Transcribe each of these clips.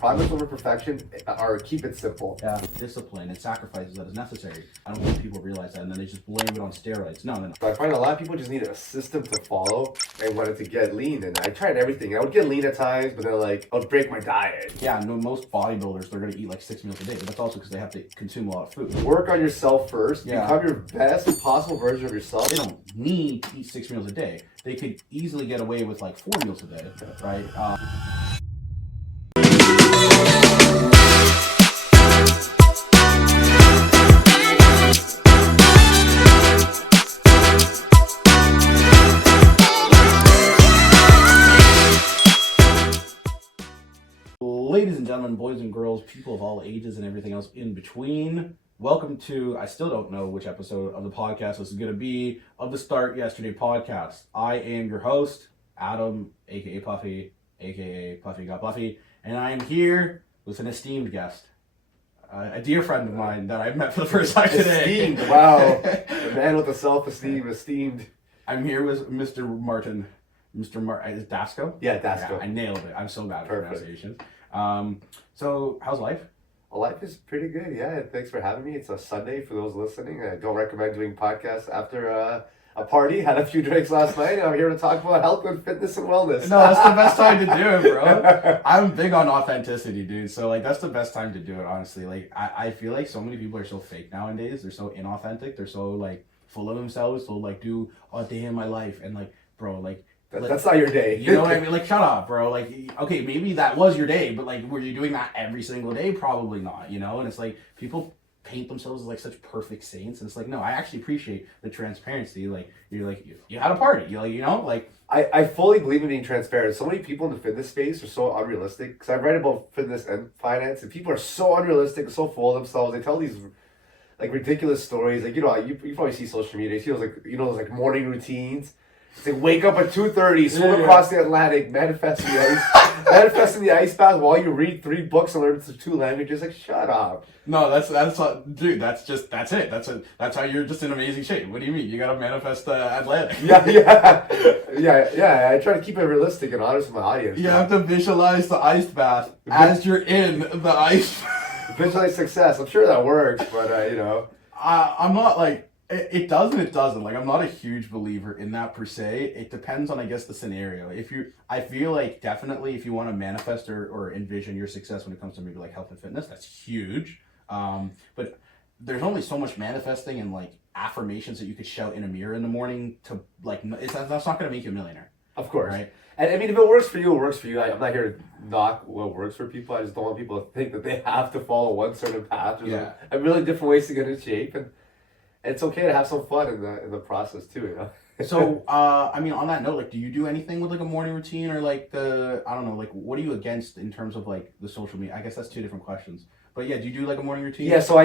Progress over perfection, or keep it simple. Yeah, discipline and sacrifices that is necessary. I don't think people realize that, and then they just blame it on steroids. No. So I find a lot of people just need a system to follow and wanted to get lean. And I tried everything. I would get lean at times, but then I would break my diet. Yeah, no, most bodybuilders, they're going to eat like 6 meals a day, but that's also because they have to consume a lot of food. Work on yourself first. Yeah. Become your best possible version of yourself. They don't need to eat 6 meals a day. They could easily get away with like 4 meals a day, right? Ladies and gentlemen, boys and girls, people of all ages and everything else in between, welcome to, I still don't know which episode of the podcast this is going to be, of the Start Yesterday podcast. I am your host, Adam, aka Puffy, aka Puffy Got Buffy, and I am here with an esteemed guest, a dear friend of mine that I've met for the first time today. Esteemed, wow. The man with the self-esteem, esteemed. I'm here with Mr. Martin. Is Dasco? Yeah, Dasco. Yeah, I nailed it. I'm so bad at pronunciation. So how's life? Well, life is pretty good, yeah. Thanks for having me. It's a Sunday for those listening. I don't recommend doing podcasts after a party. Had a few drinks last night. I'm here to talk about health and fitness and wellness. No, that's the best time to do it, bro. I'm big on authenticity, dude. So like that's the best time to do it, honestly. Like I feel like so many people are so fake nowadays. They're so inauthentic. They're so like full of themselves. So like do a day in my life and like, bro, like that's not your day. You know what I mean? Like, shut up, bro. Like, okay, maybe that was your day, but like, were you doing that every single day? Probably not, you know? And it's like, people paint themselves as like such perfect saints. And it's like, no, I actually appreciate the transparency. Like, you're like, you had a party. You're like, you know, like. I fully believe in being transparent. So many people in the fitness space are so unrealistic. Because I've read about fitness and finance, and people are so unrealistic, so full of themselves. They tell these like ridiculous stories. Like, you know, you probably see social media. You see those like, you know, those like morning routines. It's like wake up at 2:30, swim across the Atlantic, manifest the ice bath while you read 3 books and learn 2 languages. Like, shut up. No, that's dude. That's it. That's how you're just in amazing shape. What do you mean? You gotta manifest Atlantic. Yeah. I try to keep it realistic and honest with my audience. You have to visualize the ice bath as you're in the ice. Visualize success. I'm sure that works, but you know, I'm not like. It does and it doesn't. Like, I'm not a huge believer in that per se. It depends on, I guess, the scenario. I feel like definitely if you want to manifest or envision your success when it comes to maybe like health and fitness, that's huge. But there's only so much manifesting and like affirmations that you could shout in a mirror in the morning to like, that's not going to make you a millionaire. Of course. Right? And I mean, if it works for you, it works for you. I'm not here to knock what works for people. I just don't want people to think that they have to follow one certain path. There's a million different ways to get in shape, and it's okay to have some fun in the process too, you know. So, I mean, on that note, like, do you do anything with like a morning routine or like I don't know, like, what are you against in terms of like the social media? I guess that's 2 different questions. But yeah, do you do like a morning routine? Yeah. So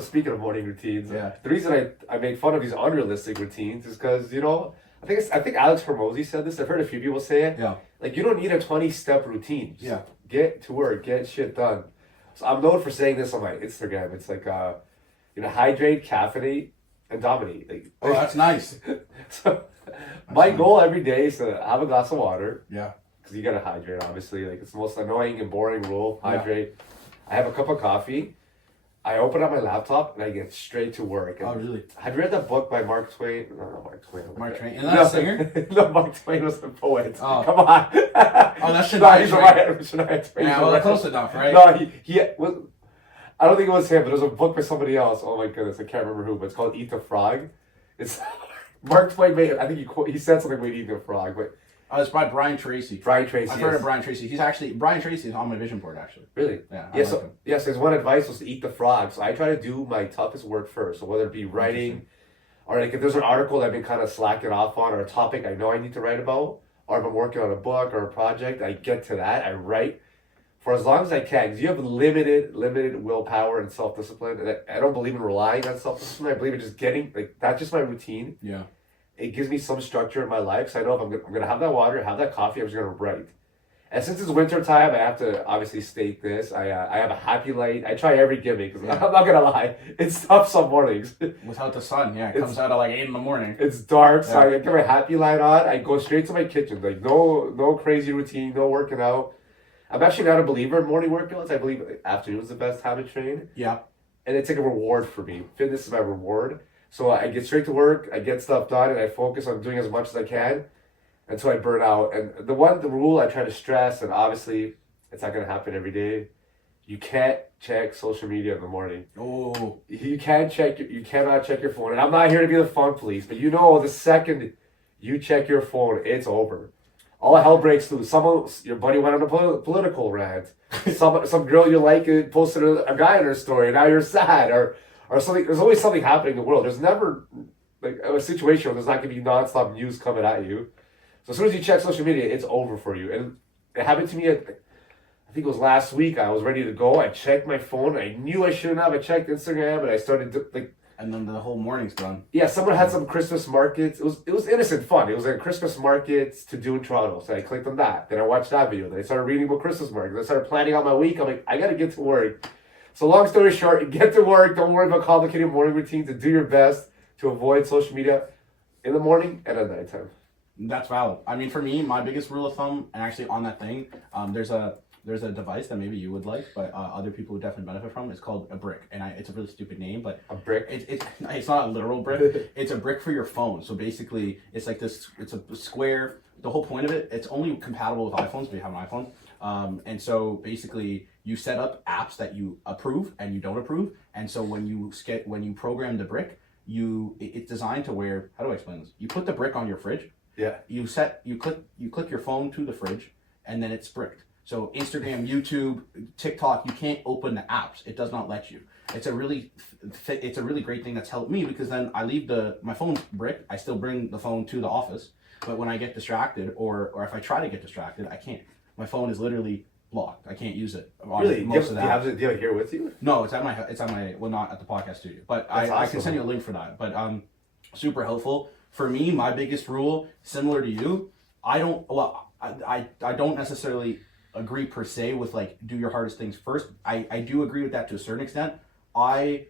speaking of morning routines, yeah. The reason I make fun of these unrealistic routines is because, you know, I think Alex Hormozy said this. I've heard a few people say it. Yeah. Like, you don't need a 20-step routine. Just yeah. Get to work, get shit done. So I'm known for saying this on my Instagram. It's like you know, hydrate, caffeinate, and dominate. Like, oh, that's nice. So my goal every day is to have a glass of water. Yeah. Because you gotta hydrate, obviously. Like, it's the most annoying and boring rule. Hydrate. Yeah. I have a cup of coffee. I open up my laptop and I get straight to work. And oh, really? I'd read that book by Mark Twain. No, not Mark Twain. Mark Twain. Isn't that a singer? No, Mark Twain was the poet. Oh. Come on. Oh, that's Shania Twain. Yeah, well, that's close enough, right? No, he was. I don't think it was him, but there's a book by somebody else. Oh my goodness, I can't remember who, but it's called Eat the Frog. It's Mark Twain made it. I think he said something about eating the frog, but it's by Brian Tracy. I've heard of Brian Tracy. Brian Tracy is on my vision board, actually. Really? Yeah. Yes, his one advice was to eat the frog. So I try to do my toughest work first. So whether it be writing, or like if there's an article I've been kind of slacking off on, or a topic I know I need to write about, or if I'm working on a book or a project, I get to that. I write for as long as I can, because you have limited willpower and self-discipline. And I don't believe in relying on self-discipline. I believe in just getting, like, that's just my routine. Yeah. It gives me some structure in my life, so I know if I'm going to have that water, have that coffee, I'm just going to write. And since it's winter time, I have to obviously state this. I have a happy light. I try every gimmick, because I'm not going to lie. It's tough some mornings. Without the sun, yeah. It comes out at like 8 in the morning. It's dark, so I get my happy light on. I go straight to my kitchen. Like, no crazy routine, no working out. I'm actually not a believer in morning workouts. I believe afternoon is the best time to train. Yeah. And it's like a reward for me. Fitness is my reward. So I get straight to work, I get stuff done, and I focus on doing as much as I can until I burn out. And the rule I try to stress, and obviously it's not going to happen every day, you can't check social media in the morning. Oh. You cannot check your phone. And I'm not here to be the fun police, but the second you check your phone, it's over. All hell breaks loose. Your buddy went on a political rant. Some girl you like posted a guy in her story, and now you're sad, or something. There's always something happening in the world. There's never like a situation where there's not gonna be nonstop news coming at you. So as soon as you check social media, it's over for you. And it happened to me I think it was last week. I was ready to go. I checked my phone. I knew I shouldn't have. I checked Instagram, and I started and then the whole morning's done. Yeah, someone had some Christmas markets. It was innocent fun. It was like Christmas markets to do in Toronto. So I clicked on that. Then I watched that video. Then I started reading about Christmas markets. I started planning out my week. I'm like, I gotta get to work. So long story short, get to work. Don't worry about complicated morning routines, and do your best to avoid social media in the morning and at nighttime. That's valid. I mean, for me, my biggest rule of thumb, and actually on that thing, there's a device that maybe you would like, but other people would definitely benefit from. It's called a brick, and it's a really stupid name, but a brick. It's not a literal brick. It's a brick for your phone. So basically, it's like this. It's a square. The whole point of it, it's only compatible with iPhones if you have an iPhone. And so basically, you set up apps that you approve and you don't approve. And so when you program the brick, it's designed to where, how do I explain this? You put the brick on your fridge. Yeah. You click your phone to the fridge, and then it's bricked. So Instagram, YouTube, TikTok, you can't open the apps. It does not let you. It's a really great thing that's helped me, because then I leave my phone's bricked. I still bring the phone to the office, but when I get distracted, or if I try to get distracted, I can't. My phone is literally blocked. I can't use it. Really? Do you have it here with you? No, it's at my well, not at the podcast studio, but I can send you a link for that. But super helpful. For me, my biggest rule, similar to you, I don't necessarily agree per se with like do your hardest things first. I do agree with that to a certain extent. The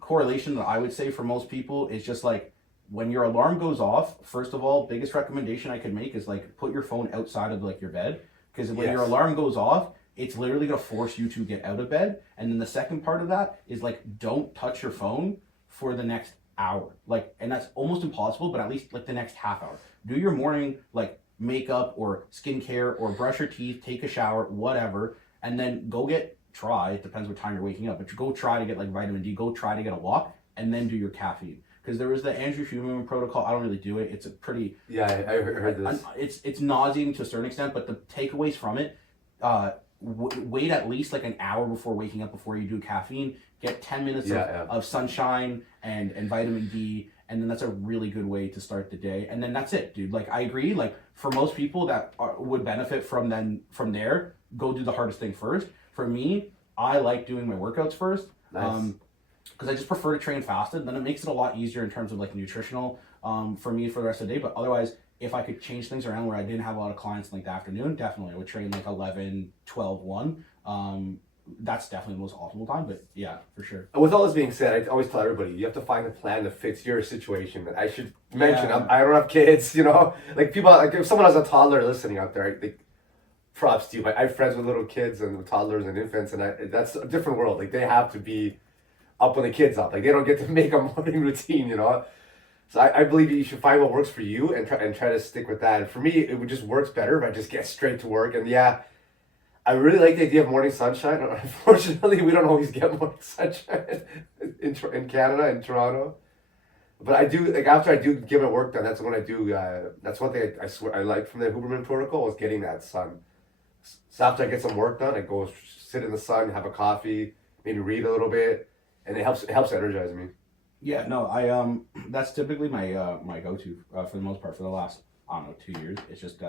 correlation that I would say for most people is just like when your alarm goes off, first of all, biggest recommendation I could make is like put your phone outside of like your bed, because when your alarm goes off, it's literally gonna force you to get out of bed. And then the second part of that is like don't touch your phone for the next hour. Like, and that's almost impossible, but at least like the next half hour. Do your morning like makeup or skincare or brush your teeth, take a shower, whatever, and then it depends what time you're waking up, but you go try to get like vitamin D, go try to get a walk, and then do your caffeine. Because there was the Andrew Huberman protocol. I don't really do it. It's a pretty... Yeah, I heard this. It's nauseating to a certain extent, but the takeaways from it, wait at least like an hour before waking up before you do caffeine. Get 10 minutes of sunshine and vitamin D, and then that's a really good way to start the day. And then that's it, dude. Like, I agree. Like, for most people that would benefit from there, go do the hardest thing first. For me, I like doing my workouts first. Nice. Because I just prefer to train fasted. Then it makes it a lot easier in terms of like nutritional for me for the rest of the day. But otherwise, if I could change things around where I didn't have a lot of clients in like the afternoon, definitely I would train like 11, 12, 1. That's definitely the most optimal time, but yeah, for sure. And with all this being said, I always tell everybody, you have to find a plan that fits your situation. I should mention, I don't have kids, like people, like if someone has a toddler listening out there, like, props to you. I have friends with little kids and toddlers and infants, and that's a different world. Like, they have to be up when the kids up. Like, they don't get to make a morning routine, So I believe you should find what works for you and try to stick with that. And for me, it would just works better if I just get straight to work. And yeah, I really like the idea of morning sunshine. Unfortunately, we don't always get morning sunshine in Canada, in Toronto. But I do, like, after I do get my work done, that's when I do, that's one thing I swear I like from the Huberman protocol, was getting that sun. So after I get some work done, I go sit in the sun, have a coffee, maybe read a little bit, and it helps energize me. Yeah, no, that's typically my my go-to for the most part for the last, I don't know, 2 years. It's just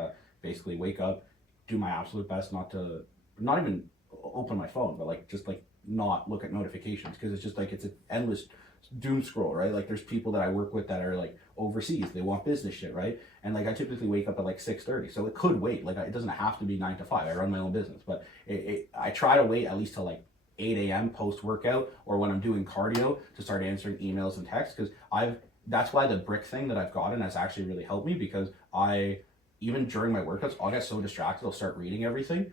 basically wake up, do my absolute best not even open my phone, but like just like not look at notifications, because it's just like it's an endless doom scroll, right? Like, there's people that I work with that are like overseas, they want business shit, right? And like I typically wake up at like 6:30, so it could wait. Like, it doesn't have to be 9 to 5. I run my own business, but I try to wait at least till like 8 a.m. post workout, or when I'm doing cardio, to start answering emails and texts, because that's why the brick thing that I've gotten has actually really helped me, because even during my workouts, I'll get so distracted, I'll start reading everything,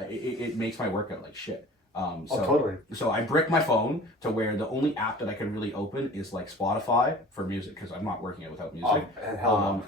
it makes my workout like shit. Totally. So I brick my phone to where the only app that I can really open is like Spotify for music, because I'm not working it without music.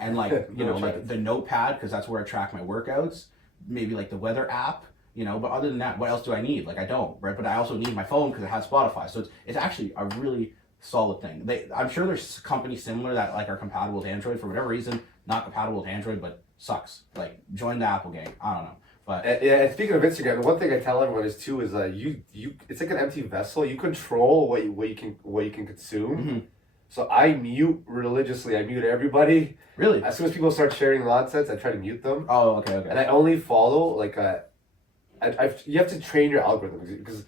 And like, you know, like the notepad, because that's where I track my workouts. Maybe like the weather app, you know, but other than that, what else do I need? Like I don't, right? But I also need my phone because it has Spotify. So it's actually a really solid thing. I'm sure there's companies similar that like are compatible with Android for whatever reason, not compatible with Android, but sucks. Like join the Apple gang. I don't know. But and speaking of Instagram, the one thing I tell everyone is too is you it's like an empty vessel. You control what you can consume. Mm-hmm. So I mute religiously. I mute everybody. Really? As soon as people start sharing nonsense, I try to mute them. Oh, okay. And I only follow like you have to train your algorithms, because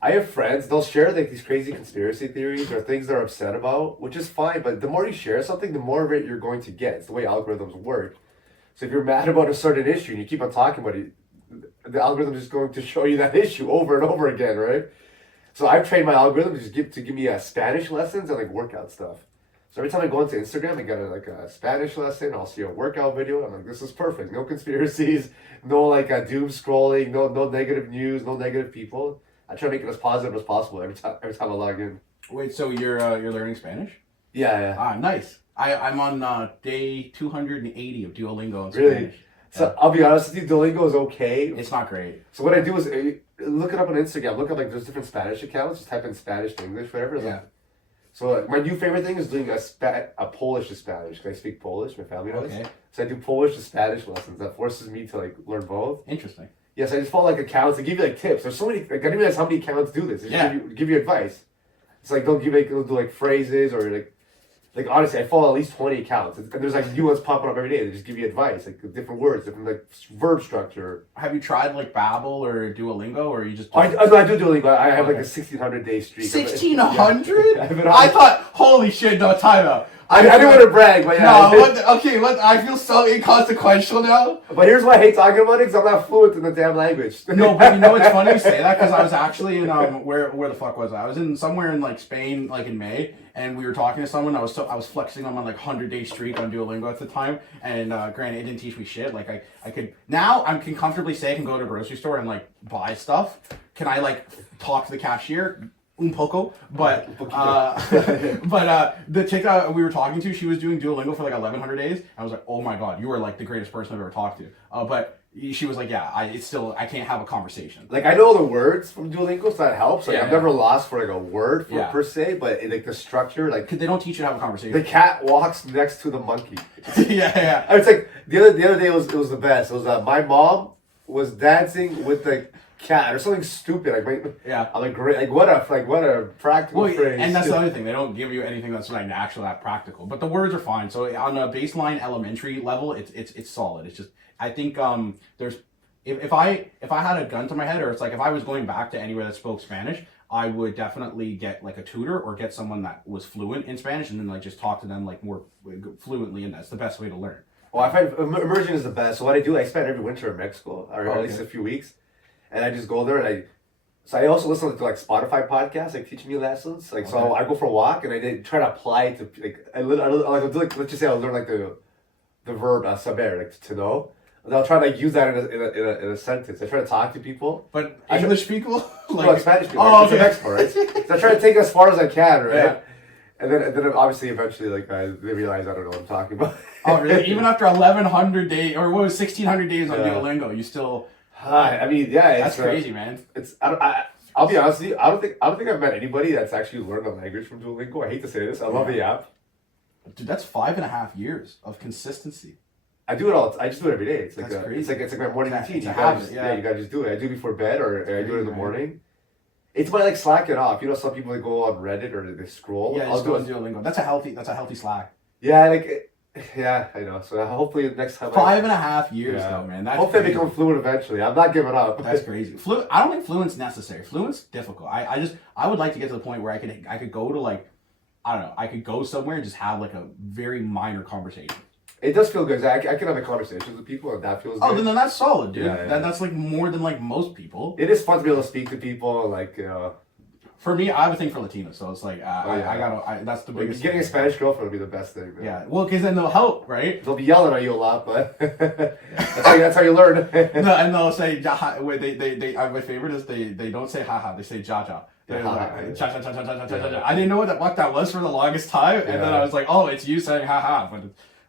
I have friends, they'll share like these crazy conspiracy theories or things they're upset about, which is fine, but the more you share something, the more of it you're going to get. It's the way algorithms work. So if you're mad about a certain issue and you keep on talking about it, the algorithm is just going to show you that issue over and over again, right? So I've trained my algorithm to give me Spanish lessons and like workout stuff. So every time I go into Instagram, I get a Spanish lesson. I'll see a workout video. I'm like, this is perfect. No conspiracies, no like doom scrolling, no negative news, no negative people. I try to make it as positive as possible every time I log in. Wait, so you're learning Spanish? Yeah. Ah, nice. I'm on day 280 of Duolingo in Spanish. Really? So I'll be honest with you, Duolingo is okay. It's not great. So what I do is look it up on Instagram. Look up like there's different Spanish accounts. Just type in Spanish to English, whatever. Yeah. So my new favorite thing is doing a Polish to Spanish. Because I speak Polish, my family does. Okay. So I do Polish to Spanish lessons. That forces me to like learn both. Interesting. Yes, I just follow like accounts. They give you like tips. There's so many. Like, I didn't realize how many accounts do this. They just give you advice. It's like they'll do like phrases or like honestly, I follow at least 20 accounts, and there's like new ones popping up every day. They just give you advice, like different words, different like verb structure. Have you tried like Babbel or Duolingo, or you just? I do Duolingo. I have like a 1,600 day streak. 1,600? Yeah. I thought, holy shit! No, time out. I didn't want to brag, but yeah. No, I feel so inconsequential now. But here's why I hate talking about it, because I'm not fluent in the damn language. No, but you know it's funny you say that, because I was actually in where the fuck was I? I was in somewhere in like Spain, like in May, and we were talking to someone. I was flexing on my like 100-day streak on Duolingo at the time, and granted, it didn't teach me shit. Like I could now I can comfortably say I can go to a grocery store and like buy stuff. Can I like talk to the cashier? Un poco, but the chick we were talking to, she was doing Duolingo for like 1,100 days. I was like, oh my god, you are like the greatest person I've ever talked to. But she was like, yeah, I can't have a conversation. Like I know the words from Duolingo, so that helps. Like I've never lost for like a word per se, but like the structure, like they don't teach you to have a conversation. The cat walks next to the monkey. yeah. It's like the other day it was the best. It was my mom was dancing with the cat or something stupid. I'm like, great. Like what a practical phrase. And that's the other thing. They don't give you anything that's like actually that practical. But the words are fine. So on a baseline elementary level, it's solid. It's just I think there's if I had a gun to my head, or it's like if I was going back to anywhere that spoke Spanish, I would definitely get like a tutor or get someone that was fluent in Spanish and then like just talk to them like more fluently, and that's the best way to learn. Well, I find immersion is the best. So what I do, I spend every winter in Mexico, or at least a few weeks. And I just go there and I also listen to like Spotify podcasts, like teaching me lessons. Like, so I go for a walk and I try to apply it to like, I'll do like, let's just say I'll learn like the verb saber, like to know. And I'll try to like use that in a sentence. I try to talk to people. But English people? Like Spanish people. Oh, right? okay. It's Mexico, right? So I try to take it as far as I can, right? Yeah. And then obviously eventually like they realize I don't know what I'm talking about. Oh, really? Even after 1,100 days, or what was 1,600 days on Duolingo, you still... I mean, yeah, that's crazy, man. I'll be honest with you. I don't think I've met anybody that's actually learned a language from Duolingo. I hate to say this. I love the app. Dude, that's 5.5 years of consistency. I do it all. I just do it every day. It's like crazy. It's like my morning routine. It's a habit. You gotta just do it. I do it before bed, or I do it in the morning. It's by like slacking off. You know, some people go on Reddit or they scroll. Yeah, just go on Duolingo. That's a healthy slack. Yeah, yeah, I know. So hopefully next time. 5.5 years though, man. That's hopefully crazy. I become fluent eventually. I'm not giving up. That's crazy. I don't think fluent's necessary. Fluent's difficult. I would like to get to the point where I could go to like, I don't know, I could go somewhere and just have like a very minor conversation. It does feel good. I can have a conversation with people, and that feels good. Oh, then that's solid, dude. Yeah. That's like more than like most people. It is fun to be able to speak to people, like For me, I have a thing for Latinos, so it's like that's the Like, biggest. getting a Spanish girlfriend would be the best thing. Man. Yeah, well, because then they'll help, right? They'll be yelling at you a lot, but that's how you learn. No, and they'll say jaha. Wait, my favorite is they don't say haha. They say jaja. They're like cha cha cha cha cha cha cha. I didn't know what that was for the longest time, and then I was like, oh, it's you saying haha, but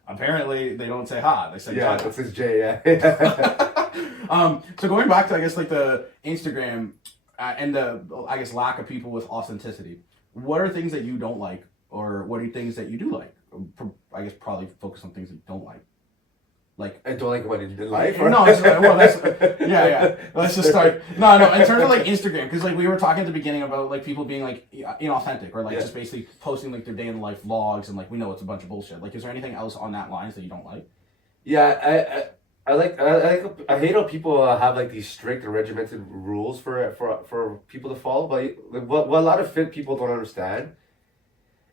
apparently they don't say ha. They say yeah, jaja. that's his J. Yeah. So going back to I guess like the Instagram and the I guess lack of people with authenticity. What are things that you don't like, or what are things that you do like? I guess probably focus on things that you don't like. Like I don't like what in life. No, that's yeah. Let's just start. No. In terms of like Instagram, because like we were talking at the beginning about like people being like inauthentic or like just basically posting like their day in life vlogs and like we know it's a bunch of bullshit. Like, is there anything else on that lines that you don't like? Yeah, I hate how people have like these strict and regimented rules for people to follow. But what a lot of fit people don't understand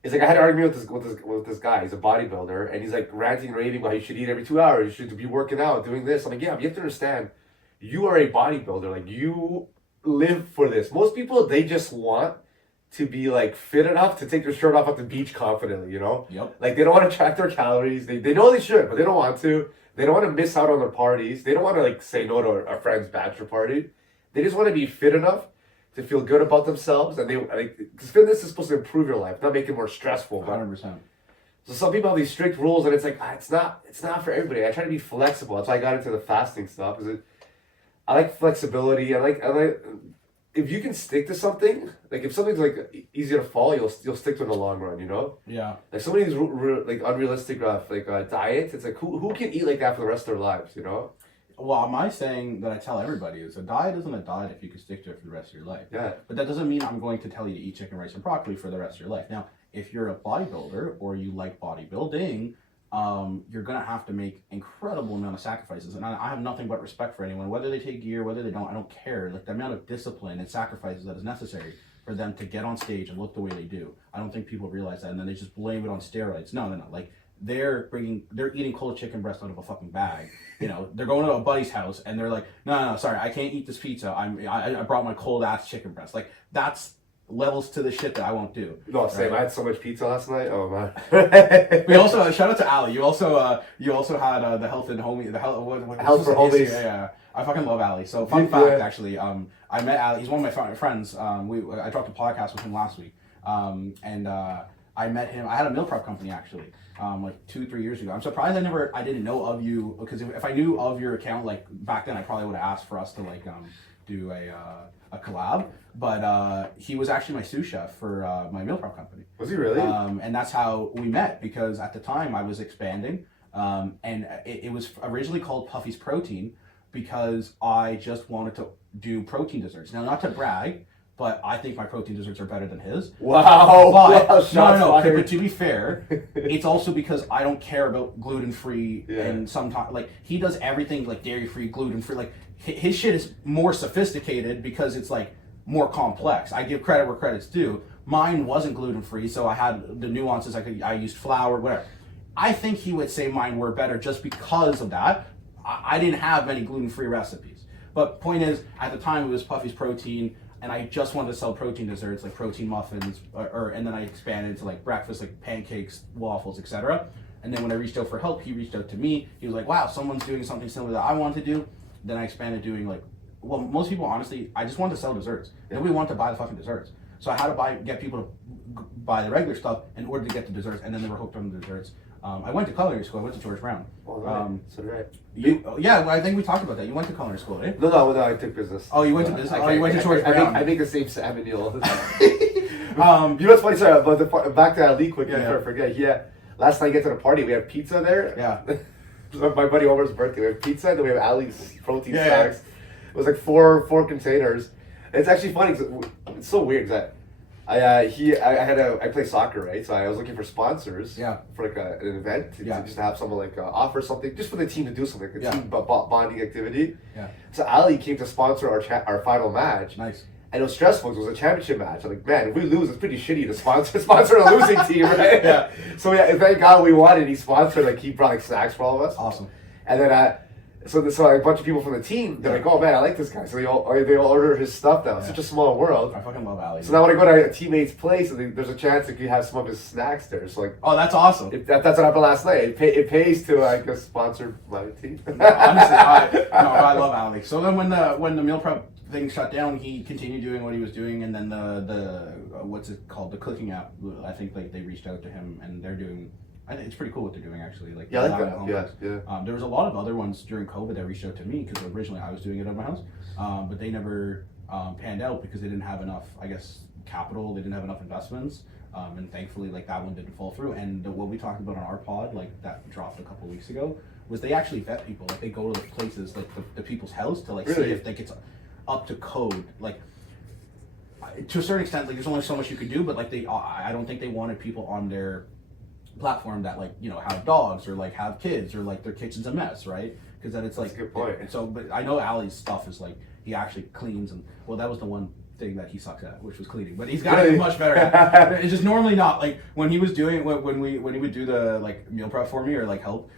is like I had an argument with this guy. He's a bodybuilder, and he's like ranting and raving about you should eat every 2 hours. You should be working out, doing this. I'm like, yeah, but you have to understand, you are a bodybuilder. Like you live for this. Most people, they just want to be like fit enough to take their shirt off at the beach confidently. You know? Yep. Like they don't want to track their calories. They know they should, but they don't want to. They don't want to miss out on their parties. They don't want to like say no to a friend's bachelor party. They just want to be fit enough to feel good about themselves, and because fitness is supposed to improve your life, not make it more stressful. 100%. So some people have these strict rules, and it's like it's not for everybody. I try to be flexible. That's why I got into the fasting stuff. I like flexibility. I like if you can stick to something, like if something's like easy to follow, you'll stick to it in the long run. You know? Yeah. Like some of these like unrealistic diets. It's like who can eat like that for the rest of their lives? You know? Well, my saying that I tell everybody is a diet isn't a diet if you can stick to it for the rest of your life. Yeah. But that doesn't mean I'm going to tell you to eat chicken, rice, and broccoli for the rest of your life. Now, if you're a bodybuilder or you like bodybuilding, you're going to have to make incredible amount of sacrifices. And I have nothing but respect for anyone, whether they take gear, whether they don't, I don't care. Like the amount of discipline and sacrifices that is necessary for them to get on stage and look the way they do. I don't think people realize that, and then they just blame it on steroids. No. Like, they're eating cold chicken breast out of a fucking bag. You know, they're going to a buddy's house and they're like, no, sorry, I can't eat this pizza. I brought my cold ass chicken breast. Like that's levels to the shit that I won't do. No, same. Right? I had so much pizza last night. Oh man. We also shout out to Ali. You also had the health and homie health for homies. Yeah. I fucking love Ali. So fun fact, actually, I met Ali. He's one of my friends. I dropped a podcast with him last week. I met him. I had a meal prep company actually, like 2-3 years ago. I'm surprised I didn't know of you, because if I knew of your account like back then, I probably would have asked for us to like do a collab. But he was actually my sous chef for my meal prep company. Was he really? And that's how we met, because at the time I was expanding, and it was originally called Puffy's Protein because I just wanted to do protein desserts. Now, not to brag, but I think my protein desserts are better than his. Wow. But, no. But to be fair, it's also because I don't care about gluten-free and sometimes, like, he does everything, like, dairy-free, gluten-free. Like, his shit is more sophisticated because it's, like, more complex. I give credit where credit's due. Mine wasn't gluten-free, so I had the nuances. I used flour, whatever. I think he would say mine were better just because of that. I didn't have many gluten-free recipes. But point is, at the time, it was Puffy's Protein, and I just wanted to sell protein desserts, like protein muffins, and then I expanded into like breakfast, like pancakes, waffles, etc. And then when I reached out for help, he reached out to me. He was like, wow, someone's doing something similar that I want to do. Then I expanded doing like, well, most people, honestly, I just wanted to sell desserts. Nobody wanted to buy the fucking desserts. So I had to get people to buy the regular stuff in order to get the desserts, and then they were hooked on the desserts. I went to culinary school. I went to George Brown. So right. Yeah, I think we talked about that. You went to culinary school, right? No, I took business. Oh, you went to business? You went to George Brown. I make the same salmon meal all the time. You know what's funny? Sorry, but back to Ali quickly before I forget. Yeah, last night I get to the party. We have pizza there. Yeah. My buddy Omar's birthday. We have pizza, and then we have Ali's protein snacks. It was like four containers. And it's actually funny because it's so weird that I play soccer, right? So I was looking for sponsors for like an event to just have someone like offer something just for the team to do something, like a team bonding activity. Yeah. So Ali came to sponsor our final match. Nice. And it was stressful because it was a championship match. I'm like, man, if we lose, it's pretty shitty to sponsor a losing team, right? So thank God we won, and he sponsored, like he brought like snacks for all of us. Awesome. And then So a bunch of people from the team, they're like, oh man, I like this guy. So they all order his stuff now. It's such a small world. I fucking love Ali. So now when I go to a teammate's place, there's a chance that you have some of his snacks there. So like, oh, that's awesome. That's what happened last night. It pays to, I guess, sponsor my team. No, honestly, I love Ali. So then when the meal prep thing shut down, he continued doing what he was doing, and then the what's it called, the cooking app, I think like they reached out to him, and they're doing. I think it's pretty cool what they're doing actually. Like, yeah, I like that. Yeah. There was a lot of other ones during COVID that reached out to me because originally I was doing it at my house, but they never panned out because they didn't have enough, I guess, capital. They didn't have enough investments, and thankfully, like that one didn't fall through. And what we talked about on our pod, like that dropped a couple weeks ago, was they actually vet people. Like they go to the places, like the people's house to like see if like it's up to code, like. To a certain extent, like there's only so much you could do, but like I don't think they wanted people on their platform that like have dogs or like have kids or like their kitchen's a mess, right? Because then it's like that's a good point. And so, but I know Ali's stuff is like he actually cleans, and well, that was the one thing that he sucks at, which was cleaning. But he's got to be much better at it. It's just normally not like when he was doing when he would do the like meal prep for me or like help.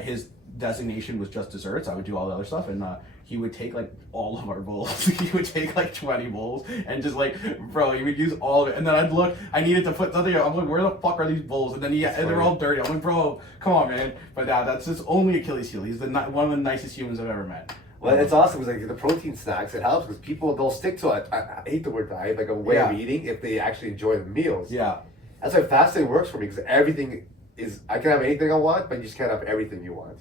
His designation was just desserts. I would do all the other stuff, and he would take like all of our bowls. He would take like 20 bowls and just like, bro, he would use all of it. And then I'd look, I needed to put something. I'm like, where the fuck are these bowls? And then they're all dirty. I'm like, bro, come on, man. But that's his only Achilles heel. He's one of the nicest humans I've ever met. Well, it's awesome because like the protein snacks, it helps because people they'll stick to it. I hate the word diet, like a way of eating if they actually enjoy the meals. Yeah, that's why fasting works for me because everything is I can have anything I want, but you just can't have everything you want.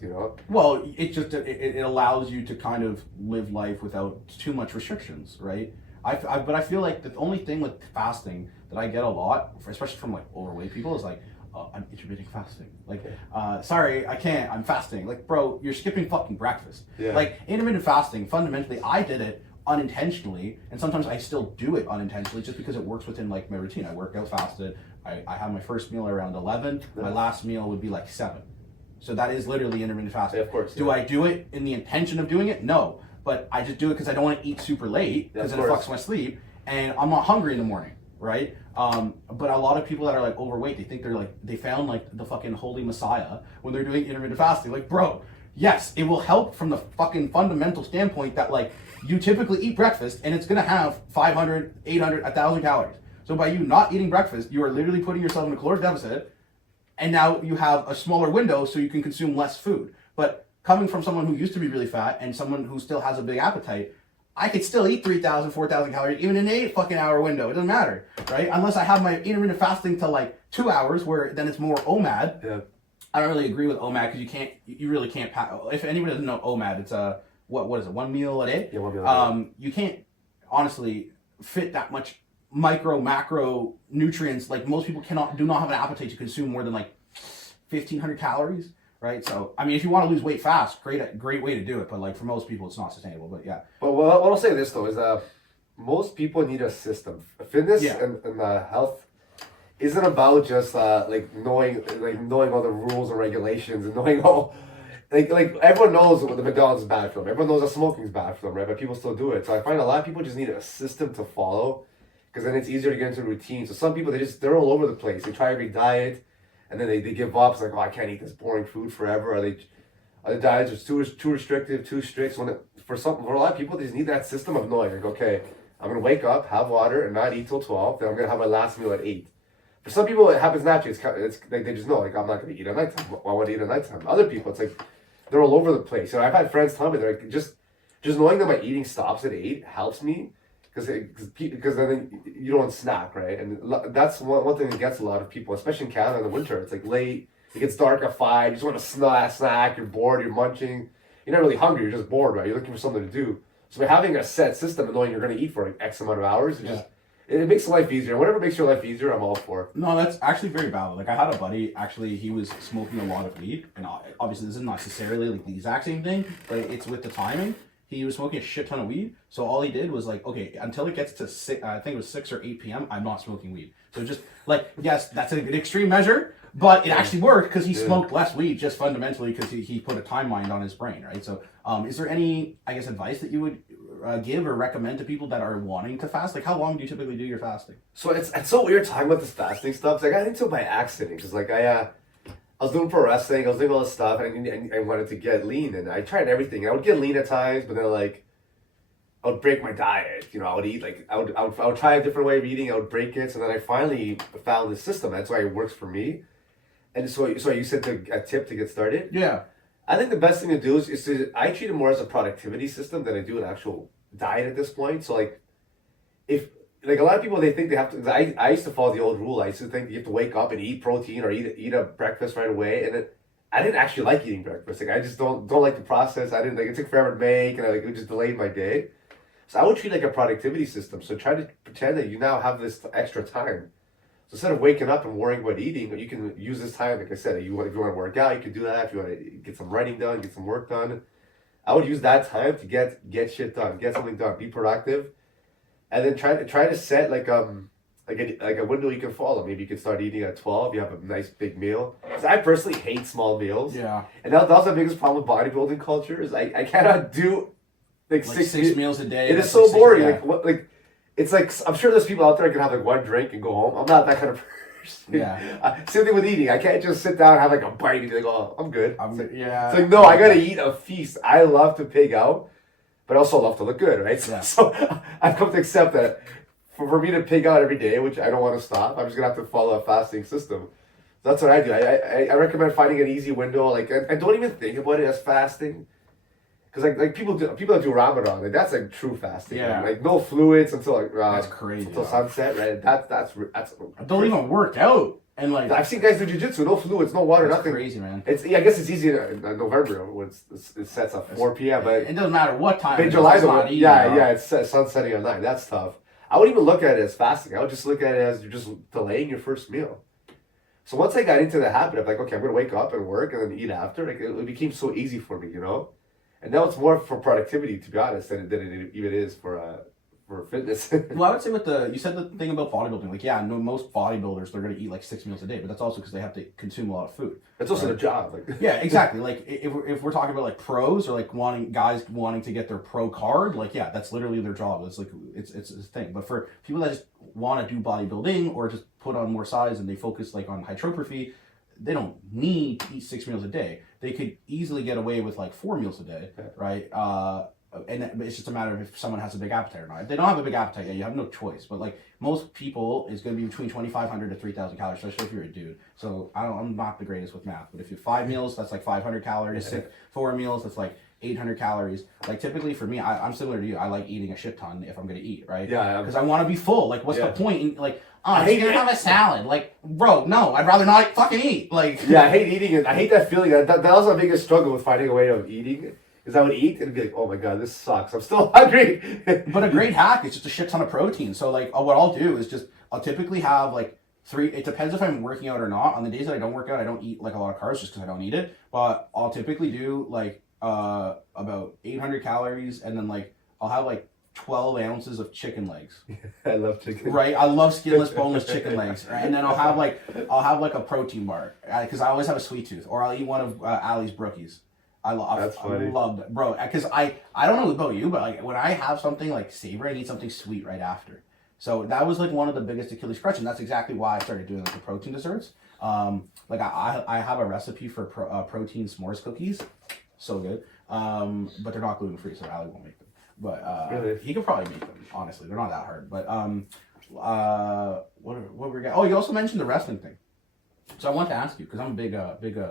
Well, it allows you to kind of live life without too much restrictions, right? But I feel like the only thing with fasting that I get a lot, especially from like overweight people, is like. I'm intermittent fasting. Like, sorry, I can't. I'm fasting. Like, bro, you're skipping fucking breakfast. Yeah. Like, intermittent fasting, fundamentally, I did it unintentionally, and sometimes I still do it unintentionally just because it works within, like, my routine. I work out fasted. I have my first meal around 11. My last meal would be, like, 7. So that is literally intermittent fasting. Yeah, of course. Do I do it in the intention of doing it? No. But I just do it because I don't want to eat super late because then it fucks my sleep, and I'm not hungry in the morning, right? But a lot of people that are like overweight, they think they found like the fucking holy messiah when they're doing intermittent fasting. Like, bro, yes, it will help from the fucking fundamental standpoint that like you typically eat breakfast and it's gonna have 500, 800, 1,000 calories. So by you not eating breakfast, you are literally putting yourself in a caloric deficit, and now you have a smaller window so you can consume less food. But coming from someone who used to be really fat and someone who still has a big appetite, I could still eat 3,000, 4,000 calories, even in an 8 fucking hour window. It doesn't matter, right? Unless I have my intermittent fasting to like 2 hours, where then it's more OMAD. Yeah. I don't really agree with OMAD because you really can't. If anybody doesn't know OMAD, it's what is it? 1 meal a day. Yeah, 1 meal a day. You can't honestly fit that much macro nutrients. Like most people do not have an appetite to consume more than like 1,500 calories. Right, so I mean, if you want to lose weight fast, great way to do it. But like for most people, it's not sustainable. But yeah. But what I'll say this though is that most people need a system. Fitness and health isn't about just like knowing all the rules and regulations and knowing all like everyone knows what the McDonald's is bad for them. Everyone knows that smoking is bad for them, right? But people still do it. So I find a lot of people just need a system to follow because then it's easier to get into a routine. So some people they're all over the place. They try every diet. And then they give up. It's like, oh, I can't eat this boring food forever. Are the diets are too restrictive, too strict? So for a lot of people, they just need that system of knowing, like, okay, I'm gonna wake up, have water, and not eat till 12. Then I'm gonna have my last meal at 8. For some people, it happens naturally. It's like they just know, like, I'm not gonna eat at nighttime. I want to eat at nighttime. Other people, it's like they're all over the place. So I've had friends tell me they're like, just knowing that my eating stops at 8 helps me. Because then you don't snack, right? And that's one thing that gets a lot of people, especially in Canada in the winter. It's like late, it gets dark at 5, you just want to snack, you're bored, you're munching. You're not really hungry, you're just bored, right? You're looking for something to do. So by having a set system and knowing you're going to eat for like X amount of hours, it makes life easier. Whatever makes your life easier, I'm all for. No, that's actually very valid. Like I had a buddy, actually, he was smoking a lot of weed. And obviously this is not necessarily like the exact same thing, but it's with the timing. He was smoking a shit ton of weed, so all he did was like, okay, until it gets to 6, I think it was 6 or 8 p.m., I'm not smoking weed. So just like, yes, that's an extreme measure, but it actually worked because he smoked less weed just fundamentally because he put a timeline on his brain, right? So is there any, I guess, advice that you would give or recommend to people that are wanting to fast? Like how long do you typically do your fasting? So it's so weird talking about this fasting stuff. It's like I think so by accident because like I was doing pro wrestling, I was doing all this stuff, and I wanted to get lean, and I tried everything. I would get lean at times, but then like I would break my diet. You know, I would eat like I would try a different way of eating. I would break it, so then I finally found the system. That's why it works for me. And so you said a tip to get started. Yeah. I think the best thing to do is I treat it more as a productivity system than I do an actual diet at this point. So like, if like a lot of people they think they have to. I used to follow the old rule. I used to think you have to wake up and eat protein or eat a breakfast right away, and then I didn't actually like eating breakfast. Like I just don't like the process. I didn't like it took forever to make, and it just delayed my day. So I would treat it like a productivity system. So try to pretend that you now have this extra time. So instead of waking up and worrying about eating, you can use this time, like I said, if you want to work out, you can do that. If you want to get some writing done, get some work done, I would use that time to get shit done, get something done, be productive, and then try to set like a window you can follow. Maybe you can start eating at 12. You have a nice big meal. Because I personally hate small meals. Yeah. And that was the biggest problem with bodybuilding culture is I cannot do like six meals a day. It is so boring. It's like I'm sure there's people out there that can have like one drink and go home. I'm not that kind of person. Yeah. Same thing with eating. I can't just sit down and have like a bite and be like, oh, I'm good. Yeah. It's like no, I gotta eat a feast. I love to pig out, but I also love to look good, right? Yeah. So I've come to accept that for me to pig out every day, which I don't want to stop, I'm just gonna have to follow a fasting system. That's what I do. I recommend finding an easy window, like, and don't even think about it as fasting. Because like people that do Ramadan, like that's like true fasting. Yeah. Like no fluids until like that's crazy. Until sunset, right? That's don't even work out. And like I've seen guys do jiu-jitsu, no fluids, no water, that's nothing. Crazy, man. I guess it's easy in November when it sets at 4 p.m. But it doesn't matter what time. In July, it's sun setting at 9. That's tough. I wouldn't even look at it as fasting. I would just look at it as you're just delaying your first meal. So once I got into the habit of like, okay, I'm gonna wake up and work and then eat after, like it became so easy for me, you know. And now it's more for productivity, to be honest, than it even is for fitness. Well, I would say you said the thing about bodybuilding, like, yeah, no, most bodybuilders, they're going to eat like 6 meals a day, but that's also because they have to consume a lot of food. It's also their job. Like. Yeah, exactly. Like, if we're talking about like pros or like guys wanting to get their pro card, like, yeah, that's literally their job. It's like, it's a thing. But for people that just want to do bodybuilding or just put on more size and they focus like on hypertrophy, they don't need to eat 6 meals a day. They could easily get away with like 4 meals a day, right? And it's just a matter of if someone has a big appetite or not. If they don't have a big appetite, yeah, you have no choice. But like most people, is going to be between 2,500 to 3,000 calories, especially if you're a dude. So I'm not the greatest with math, but if you have 5 meals, that's like 500 calories. 4 meals, that's like 800 calories. Like typically for me, I'm similar to you. I like eating a shit ton if I'm going to eat, right? Yeah. Because I want to be full. Like what's the point? In, like, I'm just gonna have a salad. Like, bro, no, I'd rather not fucking eat. Like, yeah, I hate eating it. I hate that feeling. That was my biggest struggle with finding a way of eating. Is I would eat and be like, oh my god, this sucks. I'm still hungry. But a great hack is just a shit ton of protein. So like, what I'll do is I'll typically have like 3. It depends if I'm working out or not. On the days that I don't work out, I don't eat like a lot of carbs just because I don't need it. But I'll typically do like about 800 calories, and then like I'll have like 12 ounces of chicken legs. I love chicken. Right, I love skinless, boneless chicken legs. Right? And then I'll have like a protein bar because I always have a sweet tooth, or I'll eat one of Ali's brookies. That's funny. I love that, bro. Because I don't know about you, but like when I have something like savory, I need something sweet right after. So that was like one of the biggest Achilles crutch, and that's exactly why I started doing like the protein desserts. Like I have a recipe for protein s'mores cookies, so good. But they're not gluten free, so Ali won't make them. But really? He could probably make them. Honestly, they're not that hard. But what were we got? Oh, you also mentioned the wrestling thing. So I want to ask you because I'm a big